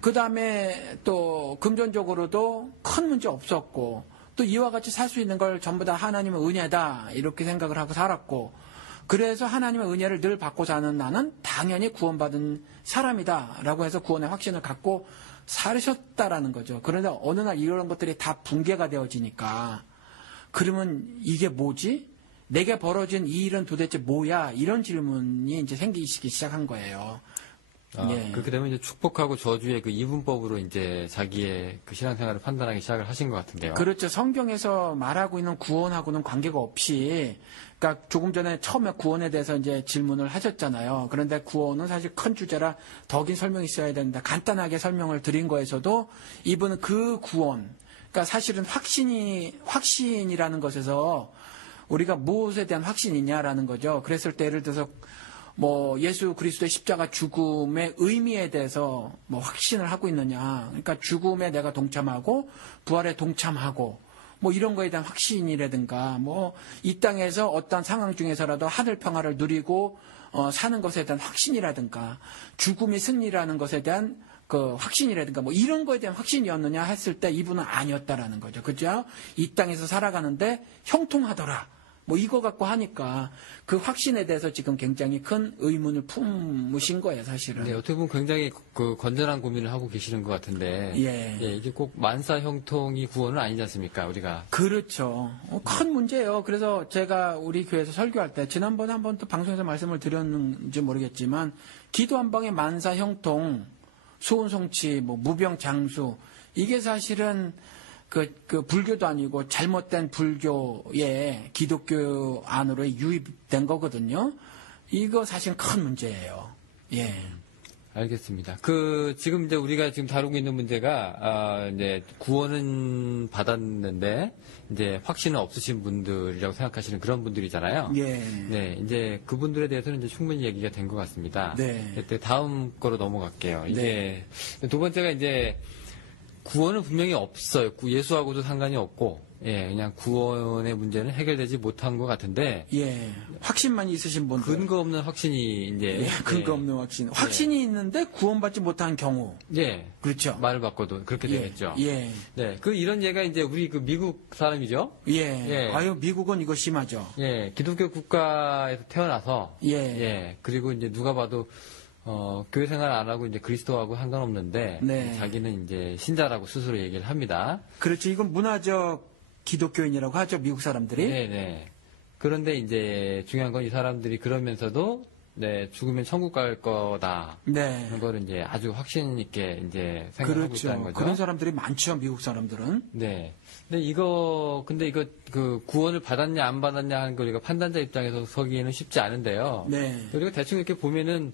그 다음에 또 금전적으로도 큰 문제 없었고, 또 이와 같이 살 수 있는 걸 전부 다 하나님의 은혜다 이렇게 생각을 하고 살았고, 그래서 하나님의 은혜를 늘 받고 사는 나는 당연히 구원받은 사람이다라고 해서 구원의 확신을 갖고 살으셨다라는 거죠. 그런데 어느 날 이런 것들이 다 붕괴가 되어지니까, 그러면 이게 뭐지? 내게 벌어진 이 일은 도대체 뭐야? 이런 질문이 이제 생기기 시작한 거예요. 예. 그렇게 되면 이제 축복하고 저주의 그 이분법으로 이제 자기의 그 신앙생활을 판단하기 시작을 하신 것 같은데요. 그렇죠. 성경에서 말하고 있는 구원하고는 관계가 없이, 그러니까 조금 전에 처음에 구원에 대해서 이제 질문을 하셨잖아요. 그런데 구원은 사실 큰 주제라 더 긴 설명이 있어야 되는데 간단하게 설명을 드린 거에서도 이분은 그 구원, 그러니까 사실은 확신이라는 것에서 우리가 무엇에 대한 확신이냐라는 거죠. 그랬을 때 예를 들어서 뭐 예수 그리스도의 십자가 죽음의 의미에 대해서 뭐 확신을 하고 있느냐. 그러니까 죽음에 내가 동참하고 부활에 동참하고 뭐 이런 거에 대한 확신이라든가, 뭐 이 땅에서 어떤 상황 중에서라도 하늘 평화를 누리고 사는 것에 대한 확신이라든가, 죽음이 승리라는 것에 대한 그 확신이라든가 뭐 이런 거에 대한 확신이었느냐 했을 때 이분은 아니었다라는 거죠. 그죠? 이 땅에서 살아가는데 형통하더라. 뭐 이거 갖고 하니까 그 확신에 대해서 지금 굉장히 큰 의문을 품으신 거예요, 사실은. 네, 어떻게 보면 굉장히 그 건전한 고민을 하고 계시는 것 같은데, 예. 이게 꼭 만사 형통이 구원은 아니지 않습니까, 우리가? 그렇죠. 큰 문제예요. 그래서 제가 우리 교회에서 설교할 때 지난번에 한번 또 방송에서 말씀을 드렸는지 모르겠지만, 기도 한 방에 만사 형통, 소은성취, 뭐 무병장수, 이게 사실은 그 불교도 아니고 잘못된 불교의 기독교 안으로 유입된 거거든요. 이거 사실 큰 문제예요. 예. 알겠습니다. 지금 이제 우리가 지금 다루고 있는 문제가, 이제 구원은 받았는데, 이제 확신은 없으신 분들이라고 생각하시는 그런 분들이잖아요. 예. 네, 이제 그분들에 대해서는 이제 충분히 얘기가 된 것 같습니다. 네. 이때 다음 거로 넘어갈게요. 이게 두 번째가 이제 구원은 분명히 없어요. 예수하고도 상관이 없고, 예, 그냥 구원의 문제는 해결되지 못한 것 같은데, 예. 확신만 있으신 분들. 근거 없는 확신이 이제, 예, 근거 없는 확신. 확신이 있는데 구원받지 못한 경우. 예, 그렇죠. 말을 바꿔도 그렇게 예. 되겠죠. 예. 네, 이런 예가 이제 우리 미국 사람이죠. 예. 예. 아유, 미국은 이거 심하죠. 예, 기독교 국가에서 태어나서, 예. 예, 그리고 이제 누가 봐도 교회 생활 안 하고 이제 그리스도하고 상관없는데, 네. 자기는 이제 신자라고 스스로 얘기를 합니다. 그렇죠. 이건 문화적 기독교인이라고 하죠. 미국 사람들이. 네네. 그런데 이제 중요한 건 이 사람들이 그러면서도 네, 죽으면 천국 갈 거다. 네. 그런 거를 이제 아주 확신 있게 이제 생각하고 그렇죠. 있다는 거죠. 그런 사람들이 많죠. 미국 사람들은. 네. 근데 이거 구원을 받았냐 안 받았냐 하는 거 우리가 판단자 입장에서 서기에는 쉽지 않은데요. 네. 우리가 대충 이렇게 보면은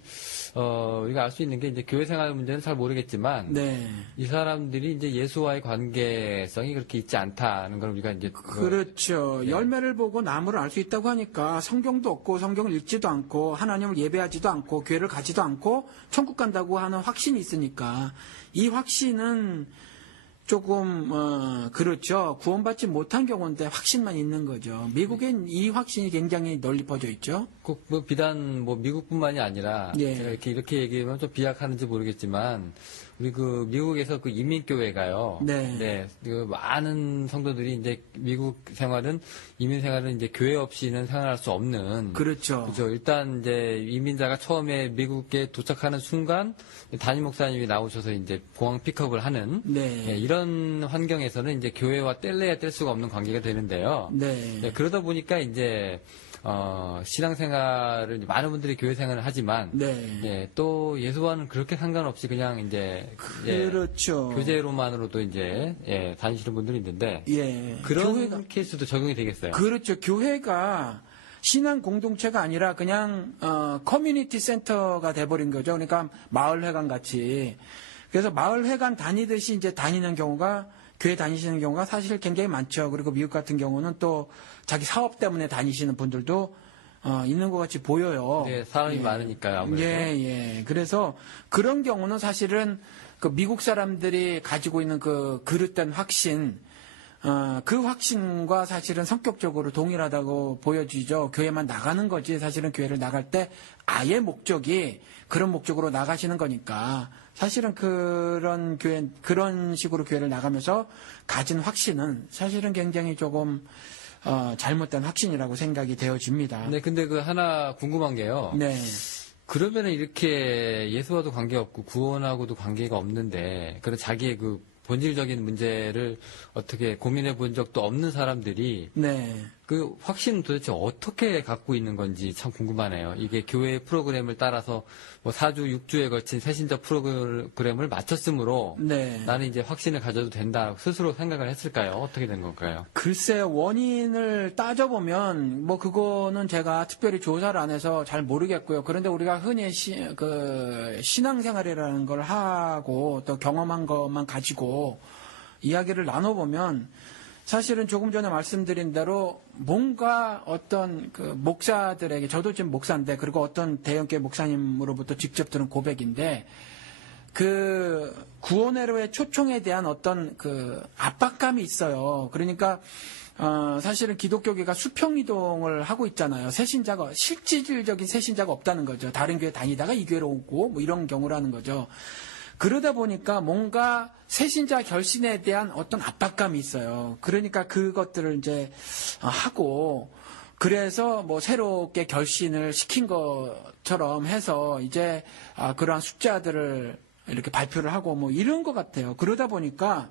우리가 알 수 있는 게 이제 교회 생활 문제는 잘 모르겠지만 네. 이 사람들이 이제 예수와의 관계성이 그렇게 있지 않다는 걸 우리가 이제 그렇죠. 네. 열매를 보고 나무를 알 수 있다고 하니까 성경도 없고 성경을 읽지도 않고 하나님을 예배하지도 않고 교회를 가지도 않고 천국 간다고 하는 확신이 있으니까 이 확신은 조금 그렇죠. 구원받지 못한 경우인데 확신만 있는 거죠. 미국엔 이 확신이 굉장히 널리 퍼져 있죠. 꼭 비단 미국뿐만이 아니라 예. 제가 이렇게 얘기하면 좀 비약하는지 모르겠지만 우리 미국에서 이민교회가요. 네. 많은 성도들이 이제 미국 생활은 이민 생활은 이제 교회 없이는 생활할 수 없는 그렇죠. 그죠. 일단 이제 이민자가 처음에 미국에 도착하는 순간 담임 목사님이 나오셔서 이제 공항 픽업을 하는 네. 예, 이런 환경에서는 이제 교회와 뗄래야 뗄 수가 없는 관계가 되는데요. 네. 예, 그러다 보니까 이제 신앙생활을 많은 분들이 교회 생활을 하지만 네. 예, 또 예수와는 그렇게 상관없이 그냥 이제 그렇죠. 교제로만으로도 이제 다니시는 분들이 있는데 예. 그런 케이스도 적용이 되겠어요. 그렇죠. 교회가 신앙 공동체가 아니라 그냥 커뮤니티 센터가 돼버린 거죠. 그러니까 마을회관 같이. 그래서 마을회관 다니듯이 이제 다니는 경우가 교회 다니시는 경우가 사실 굉장히 많죠. 그리고 미국 같은 경우는 또 자기 사업 때문에 다니시는 분들도 있는 것 같이 보여요. 네, 사람이 많으니까요. 아무래도. 예. 그래서 그런 경우는 사실은 그 미국 사람들이 가지고 있는 그 그릇된 확신, 그 확신과 사실은 성격적으로 동일하다고 보여지죠. 교회만 나가는 거지. 사실은 교회를 나갈 때 아예 목적이 그런 목적으로 나가시는 거니까 사실은 그런 식으로 교회를 나가면서 가진 확신은 사실은 굉장히 조금 잘못된 확신이라고 생각이 되어집니다. 네, 근데 하나 궁금한 게요. 네. 그러면은 이렇게 예수와도 관계없고 구원하고도 관계가 없는데 그런 자기의 본질적인 문제를 어떻게 고민해 본 적도 없는 사람들이 네. 그 확신은 도대체 어떻게 갖고 있는 건지 참 궁금하네요. 이게 교회 프로그램을 따라서 4주, 6주에 걸친 새신자 프로그램을 마쳤으므로 네. 나는 이제 확신을 가져도 된다 스스로 생각을 했을까요? 어떻게 된 걸까요? 글쎄요, 원인을 따져보면, 그거는 제가 특별히 조사를 안 해서 잘 모르겠고요. 그런데 우리가 흔히 신앙생활이라는 걸 하고 또 경험한 것만 가지고 이야기를 나눠보면 사실은 조금 전에 말씀드린 대로 뭔가 어떤 목사들에게, 저도 지금 목사인데, 그리고 어떤 대형교회 목사님으로부터 직접 들은 고백인데, 구원회로의 초청에 대한 어떤 압박감이 있어요. 그러니까, 사실은 기독교계가 수평이동을 하고 있잖아요. 실질적인 새신자가 없다는 거죠. 다른 교회 다니다가 이 교회로 오고, 이런 경우라는 거죠. 그러다 보니까 뭔가 새신자 결신에 대한 어떤 압박감이 있어요. 그러니까 그것들을 이제 하고, 그래서 새롭게 결신을 시킨 것처럼 해서 이제 그러한 숫자들을 이렇게 발표를 하고 이런 것 같아요. 그러다 보니까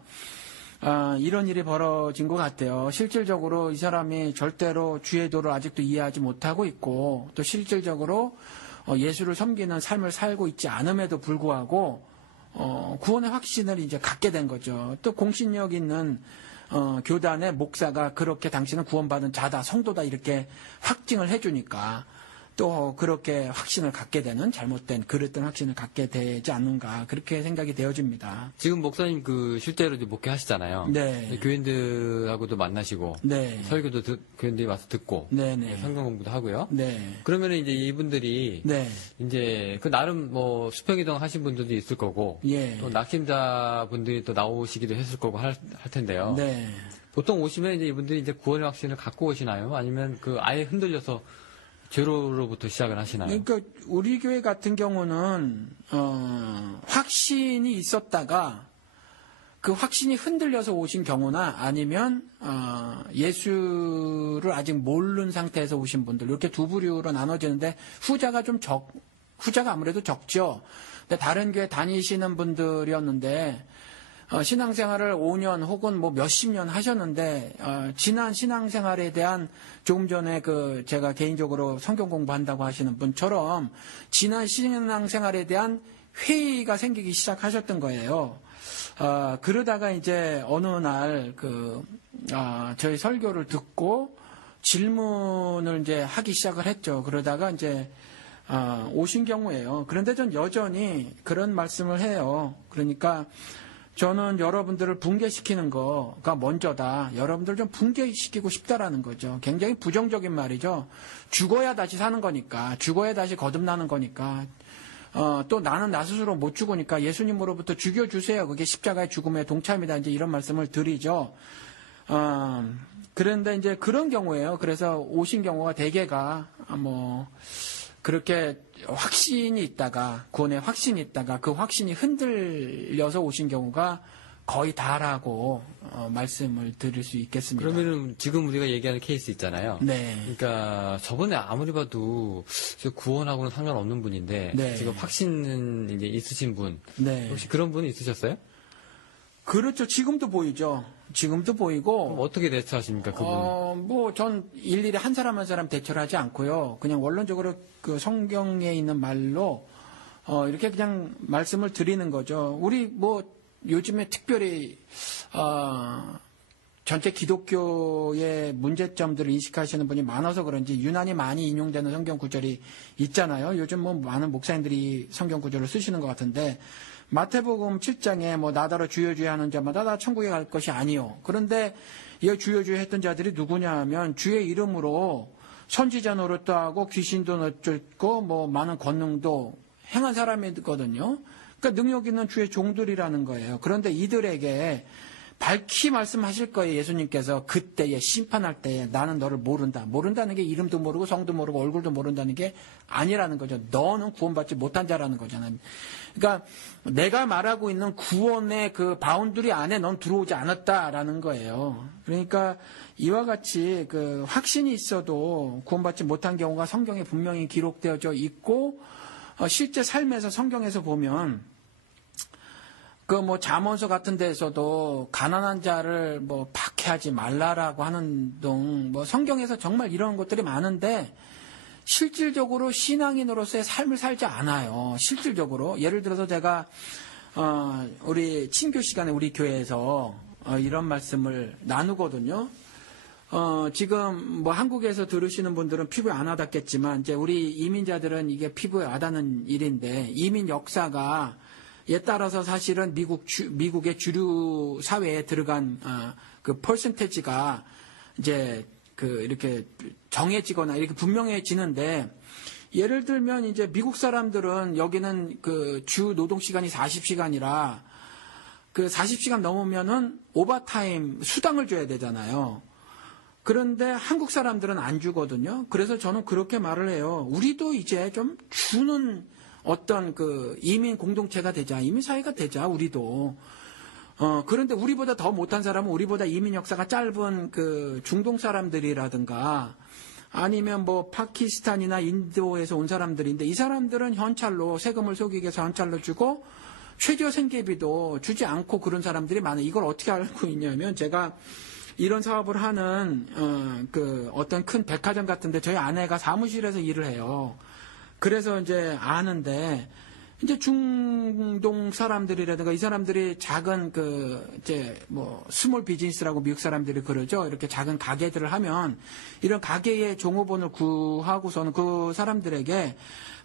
이런 일이 벌어진 것 같아요. 실질적으로 이 사람이 절대로 주의 도를 아직도 이해하지 못하고 있고, 또 실질적으로 예수를 섬기는 삶을 살고 있지 않음에도 불구하고 구원의 확신을 이제 갖게 된 거죠. 또 공신력 있는 교단의 목사가 그렇게 당신은 구원받은 자다, 성도다 이렇게 확증을 해주니까 또 그렇게 확신을 갖게 되는 잘못된 그랬던 확신을 갖게 되지 않는가 그렇게 생각이 되어집니다. 지금 목사님 실제로 이제 목회하시잖아요. 네. 교인들하고도 만나시고 네. 설교도 교인들이 와서 듣고 네네. 성경 공부도 하고요. 네. 그러면 이제 이분들이 네. 이제 그 나름 뭐 수평이동 하신 분들도 있을 거고 예. 또 낙심자 분들이 또 나오시기도 했을 거고 할 텐데요. 네. 보통 오시면 이제 이분들이 이제 구원의 확신을 갖고 오시나요? 아니면 아예 흔들려서 제로로부터 시작을 하시나요? 그러니까 우리 교회 같은 경우는 확신이 있었다가 그 확신이 흔들려서 오신 경우나 아니면 예수를 아직 모르는 상태에서 오신 분들 이렇게 두 부류로 나눠지는데 후자가 아무래도 적죠. 근데 다른 교회 다니시는 분들이었는데 신앙생활을 5년 혹은 뭐 몇십 년 하셨는데 지난 신앙생활에 대한 조금 전에 제가 개인적으로 성경 공부한다고 하시는 분처럼 지난 신앙생활에 대한 회의가 생기기 시작하셨던 거예요. 그러다가 이제 어느 날 저희 설교를 듣고 질문을 이제 하기 시작을 했죠. 그러다가 이제 오신 경우예요. 그런데 전 여전히 그런 말씀을 해요. 그러니까 저는 여러분들을 붕괴시키는 거가 먼저다. 여러분들 좀 붕괴시키고 싶다라는 거죠. 굉장히 부정적인 말이죠. 죽어야 다시 사는 거니까, 죽어야 다시 거듭나는 거니까, 또 나는 나 스스로 못 죽으니까 예수님으로부터 죽여주세요. 그게 십자가의 죽음의 동참이다. 이제 이런 말씀을 드리죠. 그런데 이제 그런 경우에요. 그래서 오신 경우가 대개가 그렇게 확신이 있다가 구원의 확신이 있다가 그 확신이 흔들려서 오신 경우가 거의 다라고 말씀을 드릴 수 있겠습니다. 그러면은 지금 우리가 얘기하는 케이스 있잖아요. 네. 그러니까 저번에 아무리 봐도 구원하고는 상관없는 분인데 네. 지금 확신은 이제 있으신 분. 네. 혹시 그런 분이 있으셨어요? 그렇죠. 지금도 보이죠. 지금도 보이고. 그럼 어떻게 대처하십니까, 그분? 전 일일이 한 사람 한 사람 대처를 하지 않고요. 그냥 원론적으로 그 성경에 있는 말로, 이렇게 그냥 말씀을 드리는 거죠. 우리 요즘에 특별히, 전체 기독교의 문제점들을 인식하시는 분이 많아서 그런지 유난히 많이 인용되는 성경 구절이 있잖아요. 요즘 많은 목사님들이 성경 구절을 쓰시는 것 같은데, 마태복음 7장에 나더러 주여 주여 하는 자마다 다 천국에 갈 것이 아니요. 그런데 이 주여 주여 했던 자들이 누구냐 하면 주의 이름으로 선지자 노릇도 하고 귀신도 내쫓고 많은 권능도 행한 사람이거든요. 그러니까 능력 있는 주의 종들이라는 거예요. 그런데 이들에게 밝히 말씀하실 거예요. 예수님께서 그때에 심판할 때에 나는 너를 모른다. 모른다는 게 이름도 모르고 성도 모르고 얼굴도 모른다는 게 아니라는 거죠. 너는 구원받지 못한 자라는 거잖아요. 그러니까 내가 말하고 있는 구원의 그 바운드리 안에 넌 들어오지 않았다라는 거예요. 그러니까 이와 같이 확신이 있어도 구원받지 못한 경우가 성경에 분명히 기록되어져 있고 실제 삶에서 성경에서 보면 잠언서 같은 데에서도 가난한 자를 박해하지 말라라고 하는 등 성경에서 정말 이런 것들이 많은데 실질적으로 신앙인으로서의 삶을 살지 않아요. 실질적으로. 예를 들어서 제가 우리 친교 시간에 우리 교회에서 이런 말씀을 나누거든요. 지금 한국에서 들으시는 분들은 피부에 안 와닿겠지만 이제 우리 이민자들은 이게 피부에 와닿는 일인데 이민 역사가 에 따라서 사실은 미국의 주류 사회에 들어간 그 퍼센테지가 이제 이렇게 정해지거나 이렇게 분명해지는데 예를 들면 이제 미국 사람들은 여기는 주 노동 시간이 40시간이라 40시간 넘으면은 오버타임 수당을 줘야 되잖아요. 그런데 한국 사람들은 안 주거든요. 그래서 저는 그렇게 말을 해요. 우리도 이제 좀 주는 어떤 이민 공동체가 되자, 이민 사회가 되자, 우리도. 그런데 우리보다 더 못한 사람은 우리보다 이민 역사가 짧은 중동 사람들이라든가 아니면 파키스탄이나 인도에서 온 사람들인데 이 사람들은 현찰로 세금을 속이기 위해서 현찰로 주고 최저 생계비도 주지 않고 그런 사람들이 많아요. 이걸 어떻게 알고 있냐면 제가 이런 사업을 하는 어떤 큰 백화점 같은데 저희 아내가 사무실에서 일을 해요. 그래서 이제 아는데 이제 중동 사람들이라든가 이 사람들이 작은 이제 스몰 비즈니스라고 미국 사람들이 그러죠. 이렇게 작은 가게들을 하면 이런 가게의 종업원을 구하고서는 그 사람들에게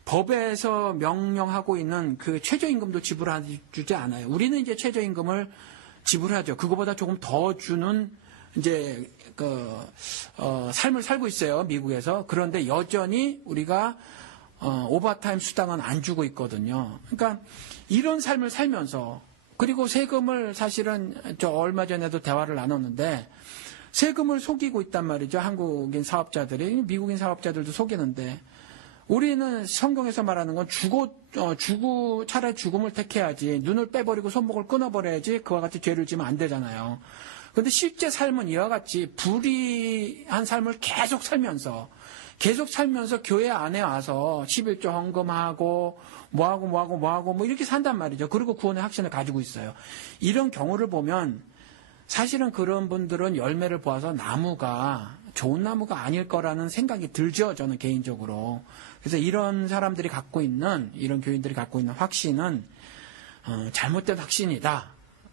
법에서 명령하고 있는 그 최저임금도 지불해주지 않아요. 우리는 이제 최저임금을 지불하죠. 그거보다 조금 더 주는 이제 삶을 살고 있어요. 미국에서. 그런데 여전히 우리가 오버타임 수당은 안 주고 있거든요. 그러니까 이런 삶을 살면서 그리고 세금을 사실은 저 얼마 전에도 대화를 나눴는데 세금을 속이고 있단 말이죠. 한국인 사업자들이. 미국인 사업자들도 속이는데 우리는 성경에서 말하는 건 차라리 죽음을 택해야지 눈을 빼버리고 손목을 끊어버려야지 그와 같이 죄를 지면 안 되잖아요. 그런데 실제 삶은 이와 같이 불의한 삶을 계속 살면서 교회 안에 와서 11조 헌금하고 뭐하고 이렇게 산단 말이죠. 그리고 구원의 확신을 가지고 있어요. 이런 경우를 보면 사실은 그런 분들은 열매를 보아서 나무가 좋은 나무가 아닐 거라는 생각이 들죠. 저는 개인적으로. 그래서 이런 사람들이 갖고 있는 이런 교인들이 갖고 있는 확신은 잘못된 확신이다.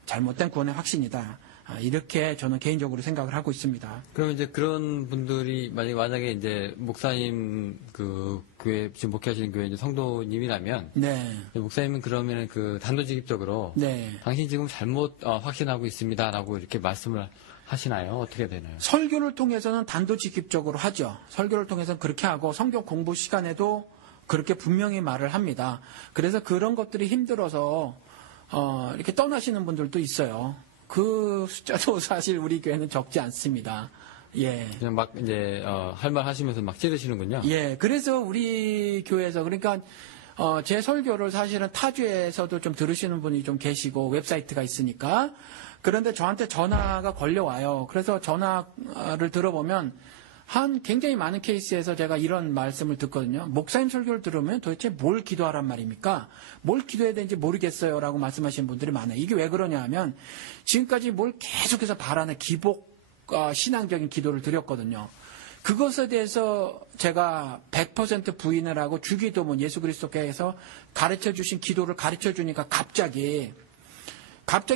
잘못된 구원의 확신이다. 이렇게 저는 개인적으로 생각을 하고 있습니다. 그럼 이제 그런 분들이 만약에 이제 목사님 그 교회 지금 목회하시는 교회 이제 성도님이라면, 네. 목사님은 그러면은 단도직입적으로, 네. 당신 지금 잘못 확신하고 있습니다라고 이렇게 말씀을 하시나요? 어떻게 되나요? 설교를 통해서는 단도직입적으로 하죠. 설교를 통해서는 그렇게 하고 성경 공부 시간에도 그렇게 분명히 말을 합니다. 그래서 그런 것들이 힘들어서 이렇게 떠나시는 분들도 있어요. 그 숫자도 사실 우리 교회는 적지 않습니다. 예. 그냥 막 이제 할 말 하시면서 막 찌르시는군요. 예. 그래서 우리 교회에서 그러니까 제 설교를 사실은 타주에서도 좀 들으시는 분이 좀 계시고 웹사이트가 있으니까 그런데 저한테 전화가 걸려와요. 그래서 전화를 들어보면 굉장히 많은 케이스에서 제가 이런 말씀을 듣거든요. 목사님 설교를 들으면 도대체 뭘 기도하란 말입니까? 뭘 기도해야 되는지 모르겠어요. 라고 말씀하시는 분들이 많아요. 이게 왜 그러냐 하면 지금까지 뭘 계속해서 바라는 신앙적인 기도를 드렸거든요. 그것에 대해서 제가 100% 부인을 하고 주기도문 예수 그리스도께서 가르쳐 주신 기도를 가르쳐 주니까 갑자기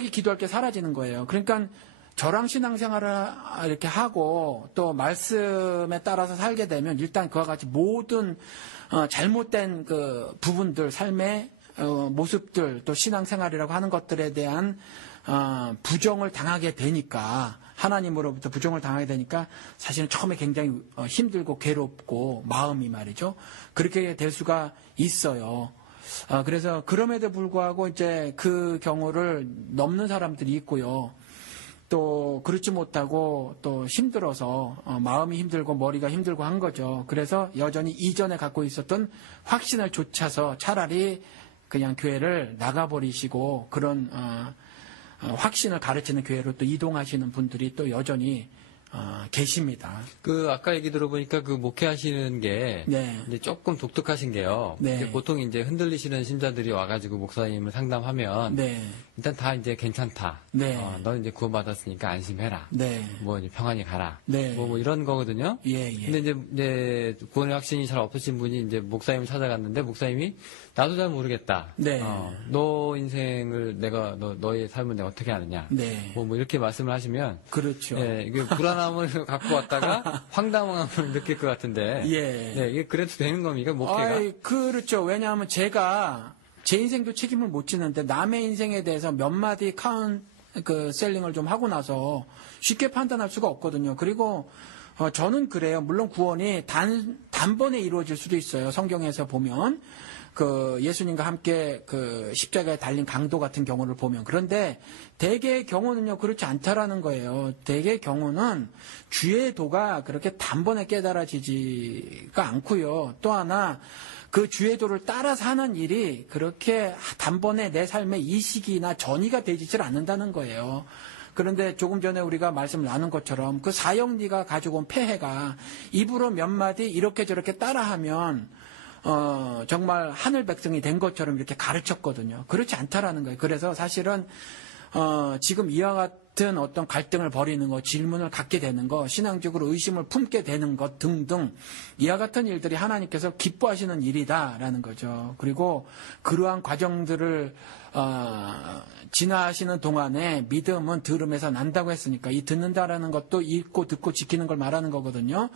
기도할 게 사라지는 거예요. 그러니까 저랑 신앙생활을 이렇게 하고 또 말씀에 따라서 살게 되면 일단 그와 같이 모든 잘못된 그 부분들 삶의 모습들 또 신앙생활이라고 하는 것들에 대한 부정을 당하게 되니까 하나님으로부터 부정을 당하게 되니까 사실은 처음에 굉장히 힘들고 괴롭고 마음이 말이죠. 그렇게 될 수가 있어요. 그래서 그럼에도 불구하고 이제 그 경우를 넘는 사람들이 있고요. 또 그렇지 못하고 또 힘들어서 마음이 힘들고 머리가 힘들고 한 거죠. 그래서 여전히 이전에 갖고 있었던 확신을 좇아서 차라리 그냥 교회를 나가버리시고 그런 확신을 가르치는 교회로 또 이동하시는 분들이 또 여전히 계십니다. 아까 얘기 들어보니까 목회하시는 게 네. 이제 조금 독특하신 게요. 네. 이제 보통 이제 흔들리시는 신자들이 와가지고 목사님을 상담하면 네. 일단 다 이제 괜찮다. 네. 너 이제 구원받았으니까 안심해라. 네. 이제 평안히 가라. 네. 뭐 이런 거거든요. 예. 근데 이제 구원의 확신이 잘 없으신 분이 이제 목사님을 찾아갔는데 목사님이 나도 잘 모르겠다. 네. 너 인생을 너의 삶을 내가 어떻게 아느냐. 네. 뭐 이렇게 말씀을 하시면. 그렇죠. 예, 이게 불안함을 갖고 왔다가 황당함을 느낄 것 같은데. 예. 네, 이게 그래도 되는 겁니까? 목회가? 그렇죠. 왜냐하면 제가 제 인생도 책임을 못 지는데 남의 인생에 대해서 몇 마디 셀링을 좀 하고 나서 쉽게 판단할 수가 없거든요. 그리고 저는 그래요. 물론 구원이 단번에 이루어질 수도 있어요. 성경에서 보면 예수님과 함께 십자가에 달린 강도 같은 경우를 보면. 그런데 대개의 경우는요, 그렇지 않다라는 거예요. 대개의 경우는 주의 도가 그렇게 단번에 깨달아지지가 않고요. 또 하나, 그 주의 도를 따라 사는 일이 그렇게 단번에 내 삶의 이식이나 전이가 되지를 않는다는 거예요. 그런데 조금 전에 우리가 말씀을 나눈 것처럼 그 사형리가 가지고 온 폐해가 입으로 몇 마디 이렇게 저렇게 따라하면 정말 하늘 백성이 된 것처럼 이렇게 가르쳤거든요. 그렇지 않다라는 거예요. 그래서 사실은 지금 이와 같은 어떤 갈등을 벌이는 것, 질문을 갖게 되는 것, 신앙적으로 의심을 품게 되는 것 등등 이와 같은 일들이 하나님께서 기뻐하시는 일이다라는 거죠. 그리고 그러한 과정들을 지나시는 동안에 믿음은 들음에서 난다고 했으니까 이 듣는다라는 것도 읽고 듣고 지키는 걸 말하는 거거든요.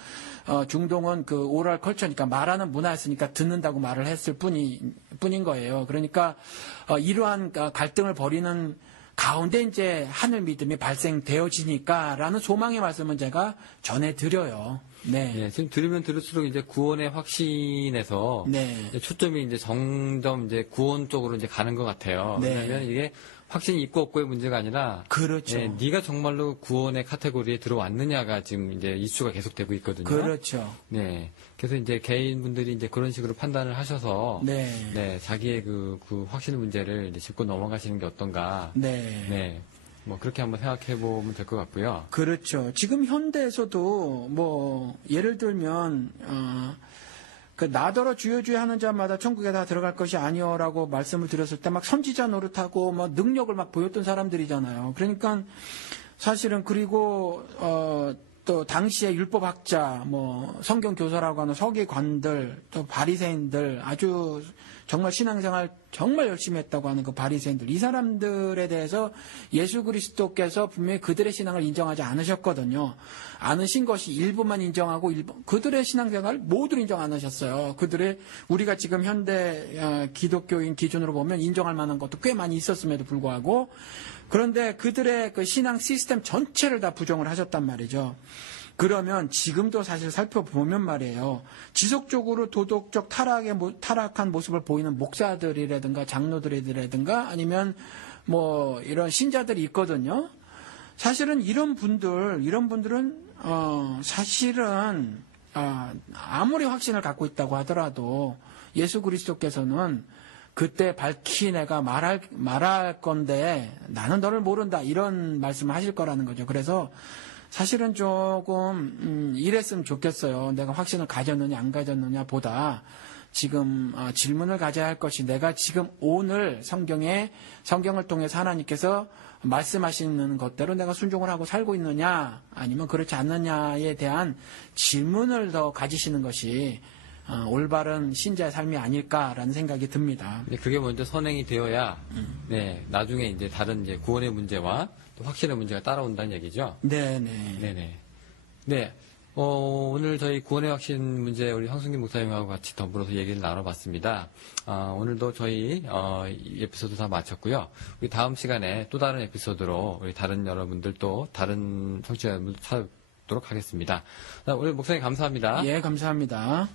중동은 그 오럴 컬처니까 말하는 문화였으니까 듣는다고 말을 했을 뿐인 거예요. 그러니까 이러한 갈등을 벌이는 가운데 이제 하늘 믿음이 발생되어지니까라는 소망의 말씀은 제가 전해드려요. 네. 네, 지금 들으면 들을수록 이제 구원의 확신에서 네. 이제 초점이 이제 점점 이제 구원 쪽으로 이제 가는 것 같아요. 네. 왜냐하면 이게 확신이 있고 없고의 문제가 아니라 그렇죠. 네가 정말로 구원의 카테고리에 들어왔느냐가 지금 이제 이슈가 계속되고 있거든요. 그렇죠. 네. 그래서 이제 개인분들이 이제 그런 식으로 판단을 하셔서 네. 자기의 그 확신 문제를 이제 짚고 넘어가시는 게 어떤가. 네. 네. 뭐 그렇게 한번 생각해 보면 될 것 같고요. 그렇죠. 지금 현대에서도 뭐 예를 들면 그 나더러 주여 주여 하는 자마다 천국에 다 들어갈 것이 아니오라고 말씀을 드렸을 때 막 선지자 노릇하고 뭐 능력을 막 보였던 사람들이잖아요. 그러니까 사실은 그리고 또 당시에 율법학자, 뭐 성경 교사라고 하는 서기관들, 또 바리새인들 아주 정말 신앙생활 정말 열심히 했다고 하는 그 바리새인들 이 사람들에 대해서 예수 그리스도께서 분명히 그들의 신앙을 인정하지 않으셨거든요. 않으신 것이 일부만 인정하고 그들의 신앙생활을 모두 인정 안 하셨어요. 그들의 우리가 지금 현대 기독교인 기준으로 보면 인정할 만한 것도 꽤 많이 있었음에도 불구하고 그런데 그들의 그 신앙 시스템 전체를 다 부정을 하셨단 말이죠. 그러면 지금도 사실 살펴보면 말이에요. 지속적으로 도덕적 타락한 모습을 보이는 목사들이라든가 장로들이라든가 아니면 뭐 이런 신자들이 있거든요. 사실은 이런 분들은 사실은 아무리 확신을 갖고 있다고 하더라도 예수 그리스도께서는 그때 밝히 내가 말할 건데 나는 너를 모른다 이런 말씀을 하실 거라는 거죠. 그래서 사실은 조금 이랬으면 좋겠어요. 내가 확신을 가졌느냐 안 가졌느냐 보다 지금 질문을 가져야 할 것이 내가 지금 오늘 성경을 통해서 하나님께서 말씀하시는 것대로 내가 순종을 하고 살고 있느냐 아니면 그렇지 않느냐에 대한 질문을 더 가지시는 것이 올바른 신자의 삶이 아닐까라는 생각이 듭니다. 근데 그게 먼저 선행이 되어야 나중에 이제 다른 이제 구원의 문제와 또 확신의 문제가 따라온다는 얘기죠. 네네. 네. 오늘 저희 구원의 확신 문제 우리 황승기 목사님하고 같이 더불어서 얘기를 나눠봤습니다. 오늘도 저희 이 에피소드 다 마쳤고요. 우리 다음 시간에 또 다른 에피소드로 우리 다른 여러분들 또 다른 청취자 여러분들 찾아뵙도록 하겠습니다. 오늘 목사님 감사합니다. 예, 감사합니다.